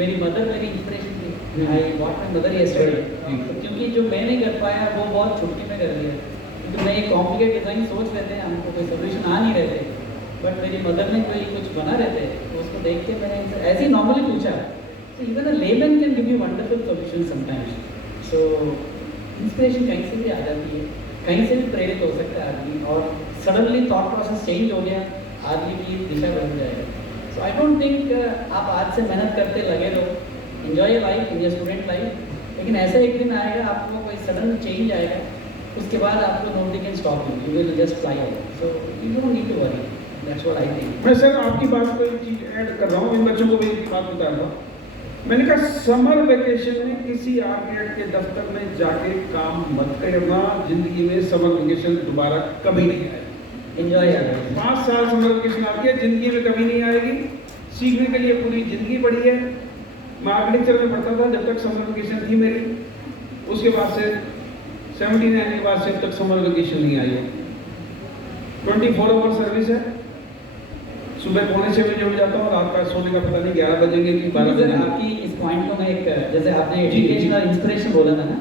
मेरी मदर मेरी इंस्पिरेशन थी, आई वॉट माई मदर यस्टरडे, क्योंकि जो मैं नहीं कर पाया वो बहुत छुट्टी में कर लिया, क्योंकि मैं ये कॉम्प्लिकेट डिज़ाइन सोच रहे थे, हमको कोई सोल्यूशन आ नहीं रहे थे, बट मेरी मदर ने कोई कुछ बना रहे थे, तो उसको देख के मैंने ऐसे ही नॉर्मली पूछा, तो even a lemon can give you wonderful solution sometimes. So inspiration कहीं से भी आ जाती है, कहीं से भी प्रेरित हो सकता है आदमी, और सडनली थॉट प्रोसेस चेंज हो गया, आदमी की दिशा बदल जाएगा। सो आई डोंट थिंक आप आज से मेहनत करते लगे रहो, enjoy your life, in your student life, लेकिन ऐसे एक दिन आएगा आपको कोई सडन चेंज आएगा, उसके बाद आपको nobody can stop you, you will just fly out, so you don't need to worry, that's what I think. मैं सर आपकी बात को एक चीज ऐड कर रहा हूँ, इन बच्चों को भी एक बात बता रहा हूँ। मैंने कहा समर वेकेशन में किसी आर्किटेक्ट के दफ्तर में जाके काम मत करना, जिंदगी में समर वेकेशन दोबारा कभी नहीं आएगा। एंजॉय 5 साल समर वेकेशन आती है, जिंदगी में कभी नहीं आएगी, सीखने के लिए पूरी जिंदगी पड़ी है। मैं आर्किटेक्चर में पढ़ता था जब तक समर वेकेशन थी मेरी, उसके बाद से 79 के बाद से अब तक समर वेकेशन नहीं आई है। 24 आवर सर्विस है, सुबह 5:45 बजे उठ जाता हूँ, रात का सोने का पता नहीं 11 बजेंगे कि 12 बजेंगे। आपकी इस पॉइंट को मैं एक, जैसे आपने एजुकेशन और इंस्पिरेशन बोला था ना,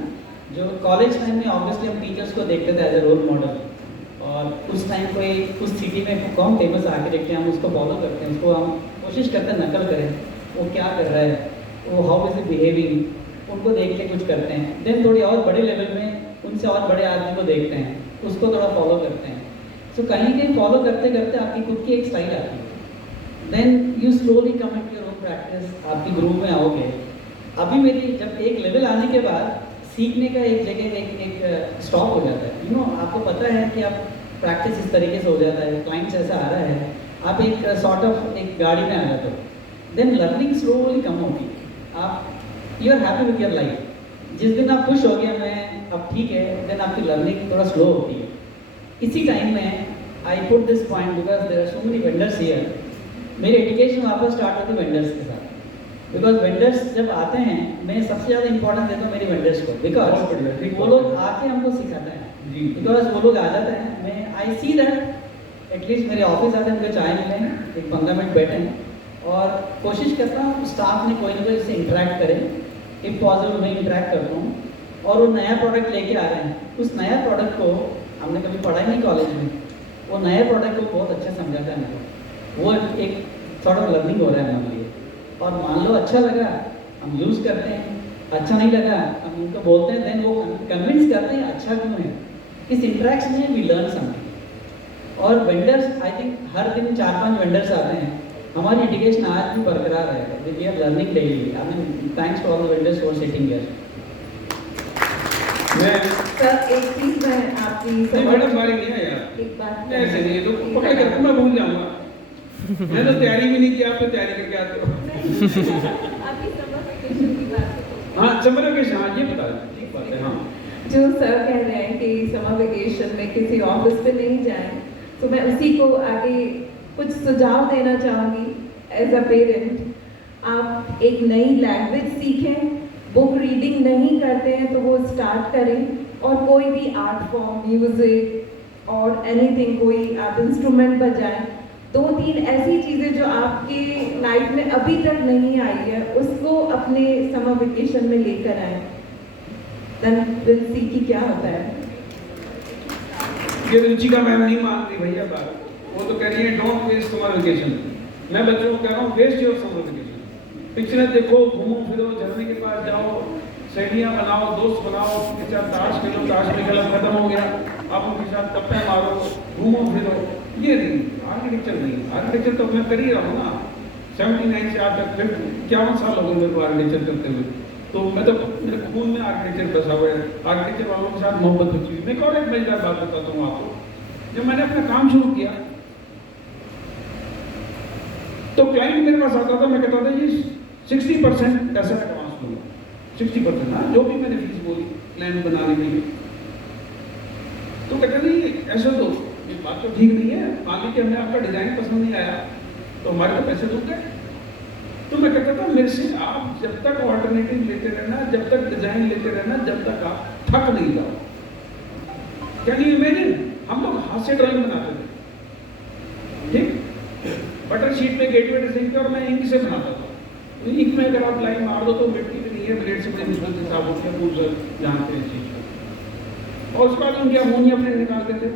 जो कॉलेज टाइम में ऑब्वियसली हम टीचर्स को देखते थे एज ए रोल मॉडल, और उस टाइम कोई उस सिटी में कौन फेमस आर्किटेक्ट है, हम उसको फॉलो करते हैं, उसको हम कोशिश करते हैं नकल करें, वो क्या कर रहा है, वो हाउ इज बिहेविंग, उनको देख के कुछ करते हैं। देन थोड़ी और बड़े लेवल में उनसे और बड़े आदमी को देखते हैं, उसको थोड़ा फॉलो करते हैं। सो कहीं कहीं फॉलो करते करते आपकी खुद की एक स्टाइल आती है। Then you slowly come into your own practice, आपकी ग्रूव में आओगे। अभी मेरी जब एक लेवल आने के बाद सीखने का एक जगह एक स्टॉप हो जाता है। यू नो आपको पता है कि आप प्रैक्टिस इस तरीके से हो जाता है, क्लाइंट्स ऐसा आ रहा है, आप एक सॉर्ट ऑफ एक गाड़ी में आ जाते हो। देन लर्निंग स्लोली कम होगी, आप you are happy with your life. जिस दिन आप खुश हो गया मैं अब ठीक है, देन आपकी लर्निंग थोड़ा स्लो होती है। इसी टाइम में I put this point because there are so many vendors here. मेरी एजुकेशन वापस स्टार्ट होती है वेंडर्स के साथ, बिकॉज वेंडर्स जब आते हैं मैं सबसे ज़्यादा इंपॉर्टेंस देता हूँ मेरी वेंडर्स को, बिकॉज वो लोग आके हमको सिखाते हैं। बिकॉज वो लोग आ जाते हैं, मैं आई सी दैट एटलीस्ट मेरे ऑफिस आते हैं, उनको चाय मिलें, एक 15 मिनट बैठें और कोशिश करता हूँ स्टाफ ने कोई ना कोई इससे इंटरेक्ट करें। इफ पॉसिबल मैं इंटरेक्ट करता हूँ और वो नया प्रोडक्ट लेके आ रहे हैं, उस नया प्रोडक्ट को हमने कभी पढ़ा ही नहीं कॉलेज में, वो नए प्रोडक्ट को बहुत अच्छा समझाता है हमको। वो एक सॉर्ट ऑफ लर्निंग हो रहा है हमारे लिए। और मान लो अच्छा लगा हम यूज़ करते हैं, अच्छा नहीं लगा हम उनको बोलते हैं, देन वो कन्विंस करते हैं अच्छा क्यों है। इस इंटरेक्शन में वी लर्न समथिंग। और वेंडर्स आई थिंक हर दिन 4-5 वेंडर्स आते हैं, हमारी एजुकेशन आज भी बरकरार है, we are learning daily. I mean thanks to all the vendors for sitting here. मैं सर एक चीज मैं आपकी नहीं मैडम बारी नहीं है यार, एक बात ऐसे नहीं है तो पकड़ कर मैं भूल जाऊंगा। मैं तो तैयारी भी नहीं की, आप तो तैयारी करके आते हो। अभी समर वेकेशन की बात है। हाँ समर वेकेशन, हाँ ये बता दें, ठीक बात है। हाँ जो सर कह रहे हैं कि समर वेकेशन में किसी ऑफिस पे नहीं जाएं, तो मैं उसी को आगे कुछ सुझाव देना चाहूँगी एज अ पेरेंट। आप एक नई लैंग्वेज सीखें, बुक रीडिंग नहीं करते हैं तो वो स्टार्ट करें, और कोई भी आर्ट फॉर्म, म्यूज़िक और एनीथिंग, कोई आप इंस्ट्रूमेंट बजाएं। 2-3 ऐसी चीज़ें जो आपकी लाइफ में अभी तक नहीं आई है उसको अपने समर वेकेशन में लेकर आएं। देन विल सी कि क्या होता है। ये रुचिका मैम नहीं मानती भैया बात, वो तो कह रही है डोंट वेस्ट समर वेकेशन। मैं बच्चों को कह रहा हूँ waste your summer vacation. Picture देखो, घूमो फिरो, झरने के पास जाओ, सहेलियाँ बनाओ, दोस्त बनाओ, उनके साथ ताश खेलो, ताश में खेला खत्म हो गया, आप उनके साथ टप्पे मारो, घूमो फिरो। ये नहीं, आर्किटेक्चर नहीं। आर्किटेक्चर तो मैं कर ही रहा हूँ ना, 79 से आज तक 51 साल हो गए मेरे को आर्किटेक्चर करते हुए। तो मैं तो मेरे खून में आर्किटेक्चर बसा हुआ है, आर्किटेक्चर वालों के साथ मोहब्बत होती हुई। मैं और एक मजेदार बात बताता हूँ आपको। जब मैंने अपना काम शुरू किया तो क्लाइंट मेरे पास आता था, मैं कहता था ये 60% पैसा एडवांस दूंगा, 60%। हाँ जो भी मैंने फीस बोली प्लान बनाने के लिए, तो कहते नहीं ऐसा तो ये बात तो ठीक नहीं है। मान लीजिए हमें आपका डिजाइन पसंद नहीं आया तो हमारे तो पैसे रुक गए। तो मैं कहता था मेरे से आप जब तक ऑल्टरनेटिव लेते रहना, जब तक डिजाइन लेते रहना, जब तक आप थक नहीं जाओ। क्या नहीं इमेजिन, हम लोग हाथ से ड्राइंग बनाते थे, ठीक, बटर शीट में गेटवे डिजाइन और मैं इंक से बनाता था। इंक में अगर आप लाइन मार दो तो मिट्टी भी नहीं है, ब्लेड से बड़ी मुश्किल से साफ होती है, खूब सर जानते हैं इस चीज को। और उसके बाद उनके अमोनिया प्रिंट निकालते थे।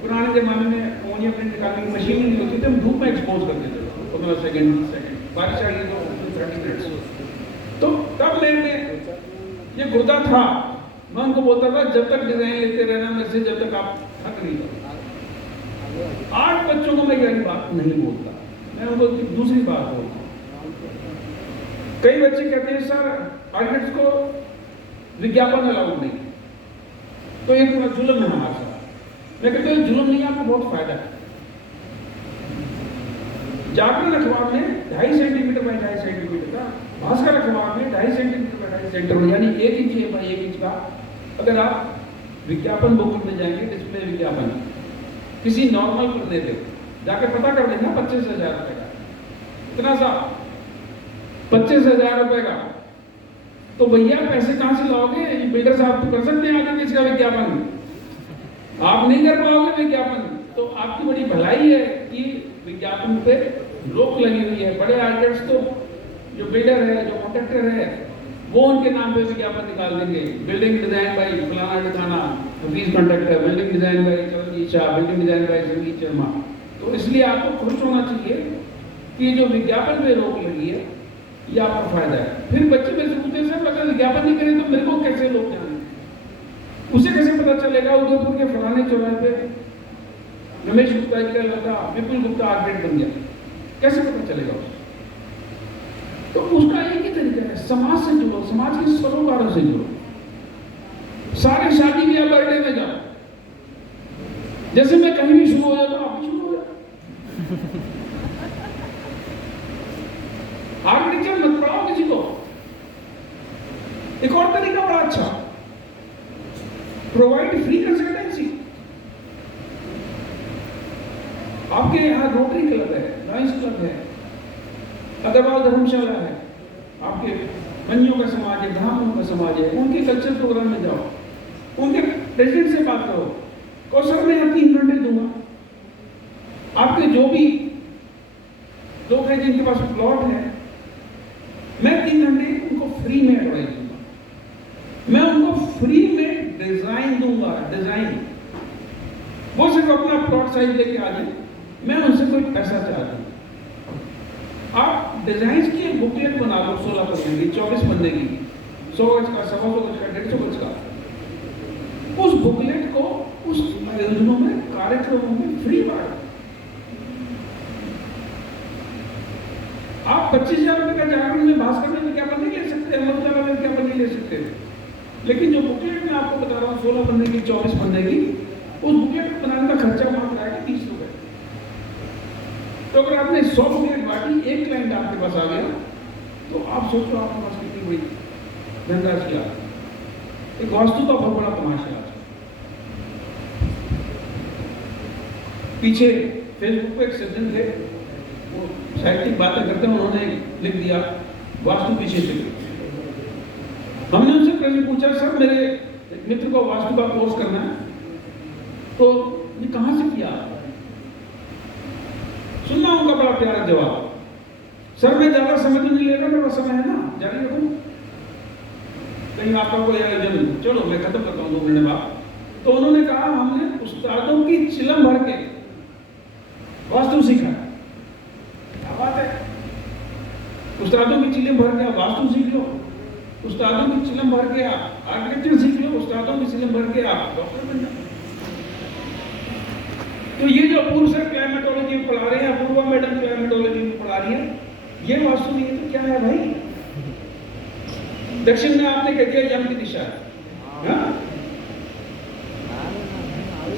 पुराने जमाने में अमोनिया प्रिंट निकालने की मशीन नहीं होती थी, हम धूप में एक्सपोज करते थे 15 सेकेंड, 20 सेकेंड, बारिश आई तो 30 मिनट्स। तो तब मेरे में ये गुर्दा था, मैं उनको बोलता था जब तक डिजाइन लेते रहना मेरे से, जब तक आप थक नहीं जाओ। आज बच्चों को मैं यही बात नहीं बोलता, मैं उनको दूसरी बात बोलता हूँ। कई बच्चे कहते हैं सर आर्किटेक्ट्स को विज्ञापन अलाउड नहीं, तो ये पूरा जुल्म है हमारे साथ। मैं कहता हूँ जुल्म नहीं, आपको बहुत फायदा है। जागरण अखबार में 2.5 सेंटीमीटर बाई 2.5 सेंटीमीटर का, भास्कर अखबार में 2.5 सेंटीमीटर बाई 2.5 सेंटीमीटर, यानी 1 इंच बाई 1 इंच का अगर आप विज्ञापन बुक करने जाएंगे, डिस्प्ले विज्ञापन किसी नॉर्मल करने पे जाकर पता कर लेना 25,000 रुपए का, इतना सा 25,000 रुपए का। तो भैया पैसे कहां से लाओगे? बिल्डर साहब तो कर सकते हैं आगे किसका विज्ञापन, आप नहीं कर पाओगे विज्ञापन। तो आपकी बड़ी भलाई है कि विज्ञापन पे रोक लगी हुई है। बड़े आर्टिस्ट तो जो बिल्डर है, जो कॉन्ट्रैक्टर है, वो उनके नाम पे विज्ञापन निकाल देंगे, बिल्डिंग डिजाइन बाई फलाना ठिकाना, office contractor, building design by Charanjit Shah, building design by संगीत शर्मा। तो इसलिए आपको खुश होना चाहिए कि जो विज्ञापन पे रोक लगी है ये आपका फायदा है। फिर बच्चे में से पूछते हैं, सर अगर विज्ञापन नहीं करें तो मेरे को कैसे लोग जाने, उसे कैसे पता चलेगा उदयपुर के फलाने चौराहे पे रमेश गुप्ता जी का लड़का विपुल गुप्ता आर्किटेक्ट बन गया, कैसे पता चलेगा उसे? तो उसका एक ही तरीका है, समाज से जुड़ो, समाज के सरोकारों से जुड़ो। सारे शादी ब्याह बर्थडे में जाओ, जैसे मैं कहीं भी शुरू हो जाता हूँ आप भी शुरू हो जाओ। आर्किटेक्चर मत पढ़ाओ किसी को। एक और तरीका बड़ा अच्छा, प्रोवाइड फ्री कंसल्टेंसी। आपके यहाँ रोटरी क्लब है, लायंस क्लब है, अग्रवाल धर्मशाला है, आपके मनियों का समाज है, ब्राह्मणों का समाज है, उनके कल्चर प्रोग्राम में जाओ, उनके प्रेसिडेंट से बात करो, कहो सर मैं यहाँ 3 घंटे दूंगा, आपके जो भी लोग हैं जिनके पास प्लॉट है, मैं 3 घंटे उनको फ्री में एडवाइस दूंगा, मैं उनको फ्री में डिजाइन दूंगा। डिजाइन वो सिर्फ अपना प्लॉट साइज लेके आ जाए, मैं उनसे कोई पैसा चाहता हूं। आप डिजाइन की एक बुकलेट बना लो 16 पन्ने की, 24 पन्ने की, 100 गज का, 125 गज का, 150 गज का। उस बुकलेट को उस आयोजनों में, कार्यक्रमों में फ्री बांटो। आप 25,000 रुपए का जागरण में भास्कर में विज्ञापन नहीं ले सकते, अमर उजाला में विज्ञापन नहीं ले सकते, लेकिन जो बुकलेट में आपको बता रहा हूँ 16 पन्ने की, 24 पन्ने की, उस बुकलेट बनाने का खर्चा मात्र आएगा 30 रुपए। तो अगर आपने 100 बुकलेट बांटी, एक क्लाइंट आपके पास आ गया, तो आप सोचो आपके पास कितनी बड़ी धनराशि आ। एक वास्तु का बहुत बड़ा तमाशा है। पीछे फेसबुक पे एक सज्जन थे, वो साहित्यिक बातें करते हैं, उन्होंने लिख दिया वास्तु पीछे से। हमने उनसे प्रश्न पूछा, सर मेरे एक मित्र को वास्तु का कोर्स करना है, तो ये कहाँ से किया? सुनना उनका बड़ा प्यारा जवाब, सर मैं ज्यादा समय तो नहीं ले रहा, मेरा समय है ना, जारी रखूं, कहीं आपका कोई आयोजन, चलो मैं खत्म करता हूँ 2 मिनट बाद। तो उन्होंने कहा हमने उस्तादों की चिलम भर के वास्तु सीखा। क्या बात है, उस्तादों की चिलम भर के आप वास्तु सीख लो, उस्तादों की चिलम भर के आप आर्किटेक्चर सीख लो, उस्तादों की चिलम भर के आप डॉक्टर बन जाओ। तो ये जो अपूर्व सर क्लाइमेटोलॉजी में पढ़ा रहे हैं, अपूर्वा मैडम क्लाइमेटोलॉजी में पढ़ा रही है, ये वास्तु नहीं है तो क्या है भाई? दक्षिण में आपने कह दिया यम की दिशा है,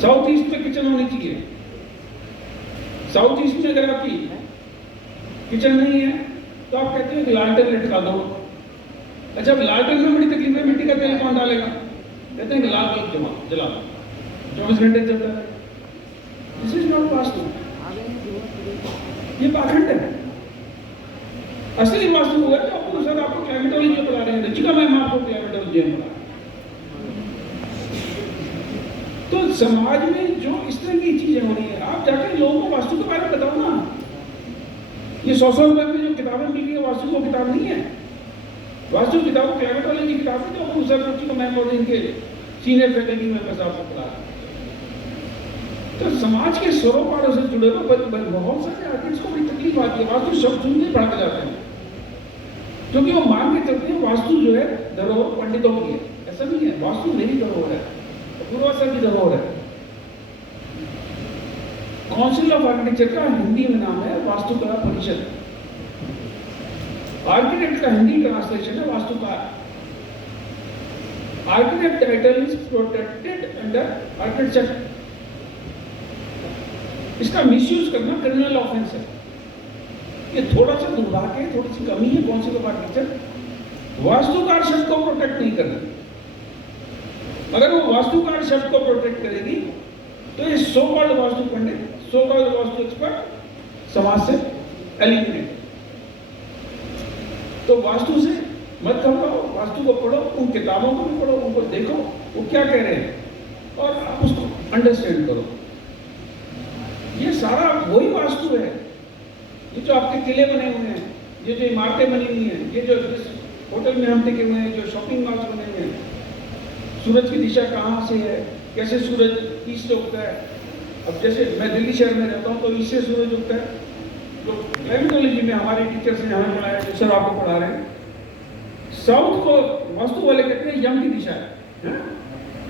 साउथ ईस्ट में किचन होनी चाहिए। साउथ ईस्ट में अगर आपकी किचन नहीं है तो आप कहते हैं लालटेन लटका दो। अच्छा, लालटेन में बड़ी तकलीफ है, मिट्टी का तेल कौन डालेगा? कहते हैं लाल बल्ब जला दो, 24 घंटे चलता है। दिस इज नॉट वास्तु, ये पाखंड है। असली वास्तु हुआ तो आपको सर आपको क्लाइमेटोलॉजी पढ़ा रहे हैं, रुचिका मैम आपको क्लाइमेटोलॉजी पढ़ा। तो समाज में जो इस तरह की चीजें हो रही है, आप जाकर लोगों को वास्तु के बारे में बताओ ना। ये 100 रुपए में जो किताबें मिल रही है वास्तु को किताब नहीं है, वास्तु किताब क्लाइमेटोलॉजी की किताब है, जो सर रुचिका मैम और इनके सीनियर फैकल्टी में बस आपको पढ़ा। तो समाज के सरोकारों से जुड़े हुए बहुत सारे आर्टिस्ट को बड़ी तकलीफ आती है, वास्तु शब्द सुनते ही भाग जाते हैं, क्योंकि वो मान के चलते हैं वास्तु जो है धरोहर पंडितों की है। ऐसा नहीं है, वास्तु मेरी धरोहर है, पूर्वासर की धरोहर है। काउंसिल ऑफ आर्किटेक्चर का हिंदी में नाम है वास्तुकला परिषद। आर्किटेक्ट का हिंदी ट्रांसलेशन है वास्तुकार। Architect title is protected under architecture. इसका मिसयूज करना क्रिमिनल ऑफेंस है। ये थोड़ा सा दुर्भाग्य है, थोड़ी सी कमी है काउंसिल ऑफ आर्किटेक्चर। वास्तुकार शब्द को प्रोटेक्ट नहीं करना। अगर वो वास्तुकार शब्द को प्रोटेक्ट करेगी तो ये सो कॉल्ड वास्तु पंडित, सो कॉल्ड वास्तु एक्सपर्ट समाज से एलिमिनेट। तो वास्तु से मत घबराओ, वास्तु को पढ़ो, उन किताबों को भी पढ़ो, उनको देखो वो क्या कह रहे हैं और आप उसको अंडरस्टैंड करो। ये सारा वही वास्तु है। ये जो आपके किले बने हुए हैं, ये जो इमारतें बनी हुई हैं, ये जो होटल में हम टिके हुए हैं, जो शॉपिंग मॉल्स बने हुए हैं, सूरज की दिशा कहाँ से है, कैसे सूरज ईस्ट से उगता है। अब जैसे मैं दिल्ली शहर में रहता हूँ तो ईस्ट से सूरज उगता है। तो क्लाइमेटोलॉजी में हमारे टीचर्स ने हमें पढ़ाया, जो सर आपको पढ़ा रहे हैं, साउथ को वास्तु वाले कहते हैं यम की दिशा है,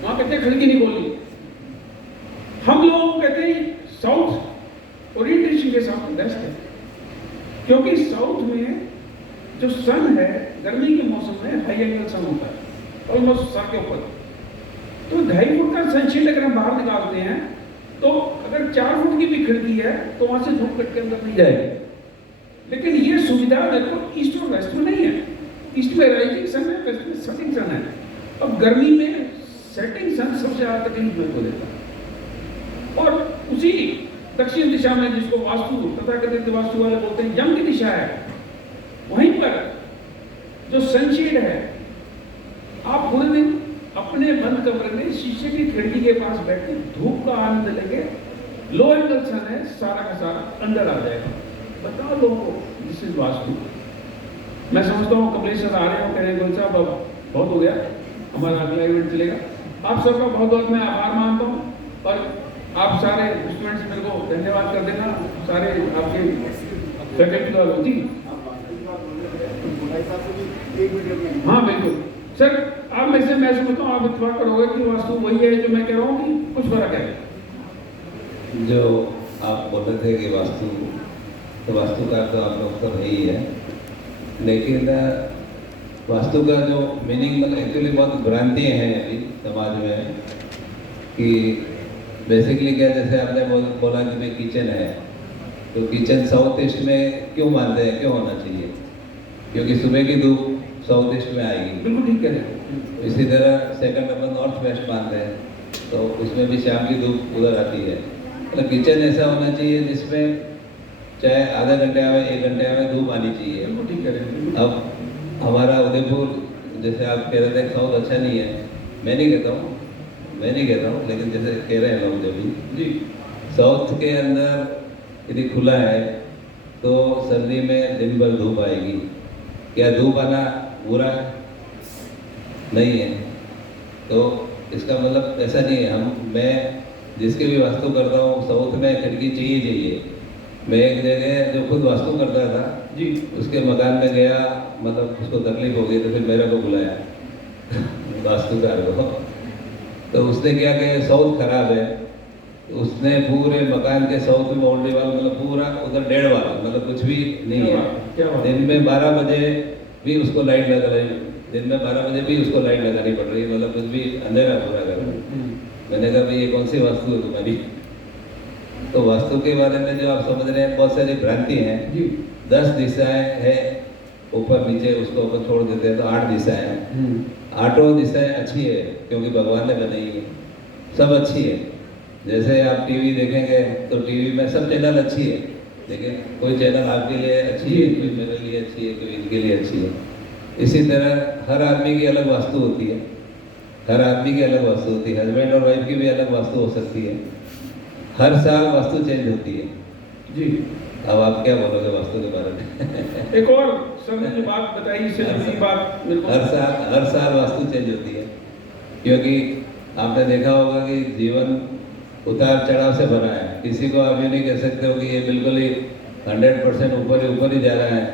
वहाँ कहते हैं खिड़की नहीं खोलनी। हम लोग कहते हैं साउथ ओरिएंटेशन के साथ बेस्ट है, क्योंकि साउथ में जो सन है गर्मी के मौसम में हाई एंगल सन होता है ऑलमोस्ट सर के ऊपर। तो 2.5 फुट का सनशील्ड अगर हम बाहर निकालते हैं तो अगर 4 फुट की भी खिड़की है तो वहां से धूप कट के अंदर नहीं जाएगी। लेकिन ये सुविधा मेरे को ईस्ट और वेस्ट में नहीं है। ईस्ट में राइजिंग सन है, वेस्ट में सेटिंग सन है। अब गर्मी में सेटिंग सन सबसे ज्यादा तकलीफ मेरे को देता है। और उसी दक्षिण दिशा में, जिसको वास्तु तथाकथित वास्तु वाले बोलते हैं यम की दिशा है, वहीं पर जो सनशेड है, आप पूरे दिन अपने बंद कमरे में शीशे की खिड़की के पास बैठ के धूप का आनंद लेंगे। लो एंगल सन है, सारा का सारा अंदर आ जाएगा। बताओ लोगों को, दिस इज वास्तु। मैं समझता हूँ कमलेश सर आ रहे हो, कह रहे गोल साहब अब बहुत हो गया, हमारा अगला इवेंट चलेगा। आप सबका बहुत बहुत मैं आभार मानता हूँ, और आप सारे स्टूडेंट्स मेरे को धन्यवाद कर देना, सारे आपके फैकल्टी वालों जी। हाँ बिल्कुल सर, आप में से मैं समझता हूँ आप इत्तेफाक करोगे कि वास्तु वही है जो मैं कह रहा हूँ कि कुछ फर्क है। जो आप बोल रहे थे कि वास्तु, तो वास्तु का तो आप लोग तो ही है, लेकिन वास्तु का जो मीनिंग मतलब एक्चुअली बहुत भ्रांतियाँ हैं अभी समाज में कि बेसिकली क्या, जैसे आपने बोला कि भाई किचन है, तो किचन साउथ ईस्ट में क्यों मानते हैं, क्यों होना चाहिए? क्योंकि सुबह की धूप साउथ ईस्ट में आएगी। बिल्कुल ठीक है। इसी तरह सेकंड नंबर नॉर्थ वेस्ट मानते हैं, तो उसमें भी शाम की धूप उधर आती है। मतलब किचन ऐसा होना चाहिए जिसमें चाहे आधा घंटे आवे 1 घंटे आवे धूप आनी चाहिए। बिल्कुल ठीक है। अब हमारा उदयपुर, जैसे आप कह रहे थे साउथ अच्छा नहीं है, मैं नहीं कहता हूँ, लेकिन जैसे कह रहे हैं लोग, जब भी जी साउथ के अंदर यदि खुला है तो सर्दी में दिन भर धूप आएगी। क्या धूप आना बुरा नहीं है? तो इसका मतलब ऐसा नहीं है। मैं जिसके भी वास्तु करता हूँ, साउथ में खिड़की चाहिए। मैं एक जगह जो खुद वास्तु करता था जी, उसके मकान में गया, मतलब उसको तकलीफ हो गई तो फिर मेरे को बुलाया वास्तुकार को। तो उसने क्या कहा, साउथ खराब है, उसने पूरे मकान के साउथ में बाउंड्री वाल, मतलब पूरा उधर 1.5 वाल, मतलब कुछ भी नहीं है। दिन में 12 बजे भी उसको लाइट लगा रही, दिन में 12 बजे भी उसको लाइट लगानी पड़ रही है, मतलब कुछ भी अंधेरा पूरा कर। मैंने कहा भाई ये कौन सी वास्तु है तुम्हारी? तो वास्तु के बारे में जो आप समझ रहे हैं, बहुत सारी भ्रांति हैं। 10 दिशाएं हैं ऊपर नीचे, उसको ऊपर छोड़ देते हैं तो 8 दिशाएं हैं। 8 दिशाएं अच्छी है क्योंकि भगवान ने बनाई है, सब अच्छी है। जैसे आप टीवी देखेंगे तो टीवी में सब चैनल अच्छी है, लेकिन कोई चैनल आपके लिए अच्छी है, कोई मेरे लिए अच्छी है, कोई इनके लिए अच्छी है। इसी तरह हर आदमी की अलग वास्तु होती है, हस्बैंड और वाइफ की भी अलग वास्तु हो सकती है। हर साल वास्तु चेंज होती है जी। अब आप क्या बोलोगे वास्तु के बारे में? एक और सर ने जो बात बताई, इससे जुड़ी बात मेरे को, हर साल वास्तु चेंज होती है, क्योंकि आपने देखा होगा कि जीवन उतार चढ़ाव से भरा है। किसी को आप ये नहीं कह सकते हो कि ये बिल्कुल ही 100% ऊपर ही जा रहा है,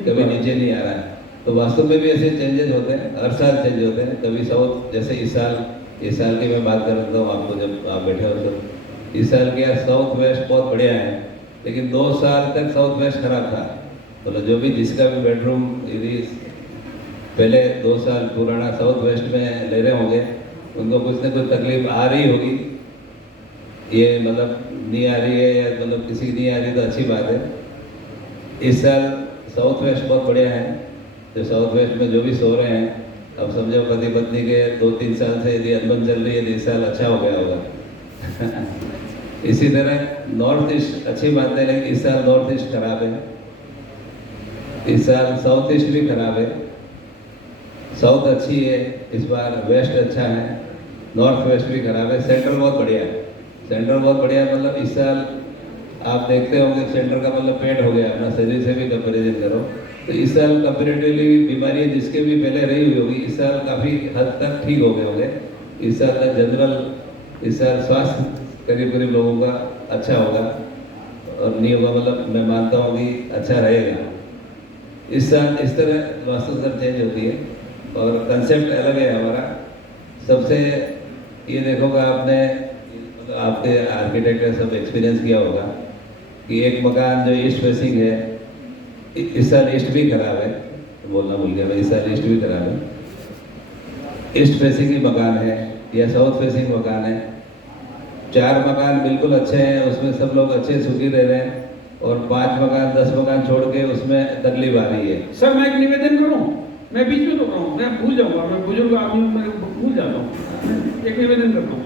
कभी नीचे नहीं आ रहा है। तो वास्तु में भी ऐसे चेंजेस होते हैं, हर साल चेंज होते हैं। कभी साउथ, जैसे इस साल की मैं बात करता हूँ आपको, जब आप बैठे हो तो इस साल क्या साउथ वेस्ट बहुत बढ़िया है, लेकिन 2 साल तक साउथ वेस्ट खराब था। मतलब जो भी जिसका भी बेडरूम यदि पहले 2 साल पुराना साउथ वेस्ट में ले रहे होंगे, उनको कुछ न कुछ तकलीफ आ रही होगी। ये मतलब नहीं आ रही है या मतलब किसी की नहीं आ रही तो अच्छी बात है। इस साल साउथ वेस्ट बहुत बढ़िया है। जो साउथ वेस्ट में जो भी सो रहे हैं, अब समझो पति पत्नी के 2-3 साल से यदि अनबन चल रही है तो इस साल अच्छा हो गया होगा। इसी तरह नॉर्थ ईस्ट अच्छी बात है, लेकिन इस साल नॉर्थ ईस्ट खराब है, इस साल साउथ ईस्ट भी खराब है। साउथ अच्छी है इस बार, वेस्ट अच्छा है, नॉर्थ वेस्ट भी खराब है, सेंट्रल बहुत बढ़िया है। सेंट्रल बहुत बढ़िया मतलब इस साल आप देखते होंगे सेंट्रल का मतलब पेट हो गया, अपना शरीर से भी कंपेरिजन करो तो इस साल कंपेरेटिवली बीमारी जिसके भी पहले रही हुई होगी, इस साल काफ़ी हद तक ठीक हो गए होंगे। इस साल तक जनरल इस साल स्वास्थ्य करीब करीब लोगों का अच्छा होगा और नहीं होगा मतलब मैं मानता हूँ कि अच्छा रहेगा। इस साल इस तरह वास्तुशास्त्र चेंज होती है और कंसेप्ट अलग है हमारा। सबसे ये देखोगा आपने, मतलब आपके आर्किटेक्ट ने सब एक्सपीरियंस किया होगा कि एक मकान जो ईस्ट फेसिंग है, इस साल ईस्ट भी खराब है, बोलना भूल गया मैं, इस साल ईस्ट भी खराब है। ईस्ट फेसिंग ही मकान है या साउथ फेसिंग मकान है, 4 मकान बिल्कुल अच्छे हैं, उसमें सब लोग अच्छे सुखी रह रहे हैं, और 5 मकान 10 मकान छोड़ के उसमें तकलीफ आ रही है। सर मैं एक निवेदन करूं, मैं बीच में रुक रहा हूं, मैं भूल जाऊंगा, मैं बुजुर्ग आदमी हूं, मैं भूल जाता हूं। एक निवेदन करता हूं,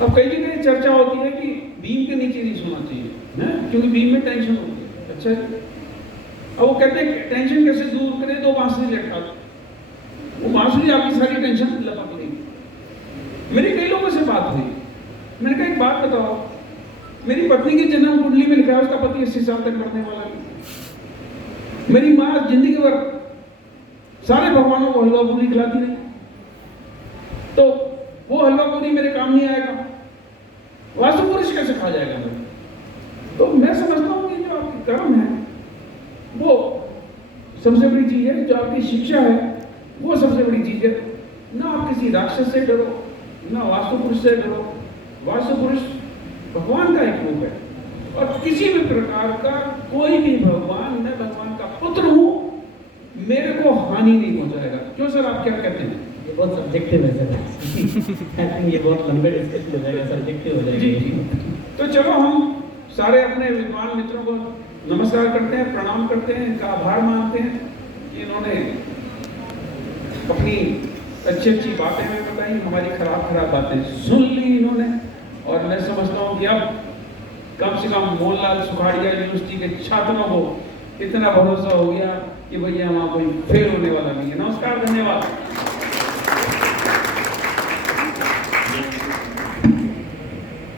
अब कई जगह चर्चा होती है कि बीम के नीचे नहीं सोना चाहिए है, क्योंकि बीम में टेंशन होती है। अच्छा जी, अब वो कहते हैं टेंशन कैसे दूर करें, तो बांसुरी लटका दो, वो बांसुरी आपकी सारी टेंशन लपक लेगी। मेरी कई लोगों से बात हुई, मैंने कहा एक बात बताओ, मेरी पत्नी की जन्म कुंडली में लिखा है उसका पति 80 साल तक मरने वाला है। मेरी माँ जिंदगी भर सारे भगवानों को हलवा पूरी खिलाती रही, तो वो हलवा पूरी मेरे काम नहीं आएगा, वास्तु पुरुष कैसे खा जाएगा मेरे? तो मैं समझता हूँ कि जो आपकी कर्म है वो सबसे बड़ी चीज है, जो आपकी शिक्षा है वो सबसे बड़ी चीज है। ना आप किसी राक्षस से डरो, ना वास्तु पुरुष से डरो। वास्तु पुरुष भगवान का एक रूप है, और किसी भी प्रकार का कोई भी भगवान, मैं भगवान का पुत्र हूं, मेरे को हानि नहीं पहुंचाएगा। क्यों सर, आप क्या कहते हैं? ये बहुत सब्जेक्टिव है सर। आई थिंक ये बहुत लंबे डिस्कशन हो जाएगा, सब्जेक्टिव हो जाएगा। जी। तो चलो हम सारे अपने विद्वान मित्रों को नमस्कार करते हैं, प्रणाम करते हैं, इनका आभार मानते हैं कि इन्होंने अपनी अच्छी अच्छी बातें हमें बताई, हमारी खराब बातें सुन ली इन्होंने। और मैं समझता हूँ कि अब कम से कम मोहनलाल सुखाड़िया यूनिवर्सिटी के छात्रों को इतना भरोसा हो गया कि भैया वहाँ कोई फेल होने वाला नहीं है। नमस्कार, धन्यवाद।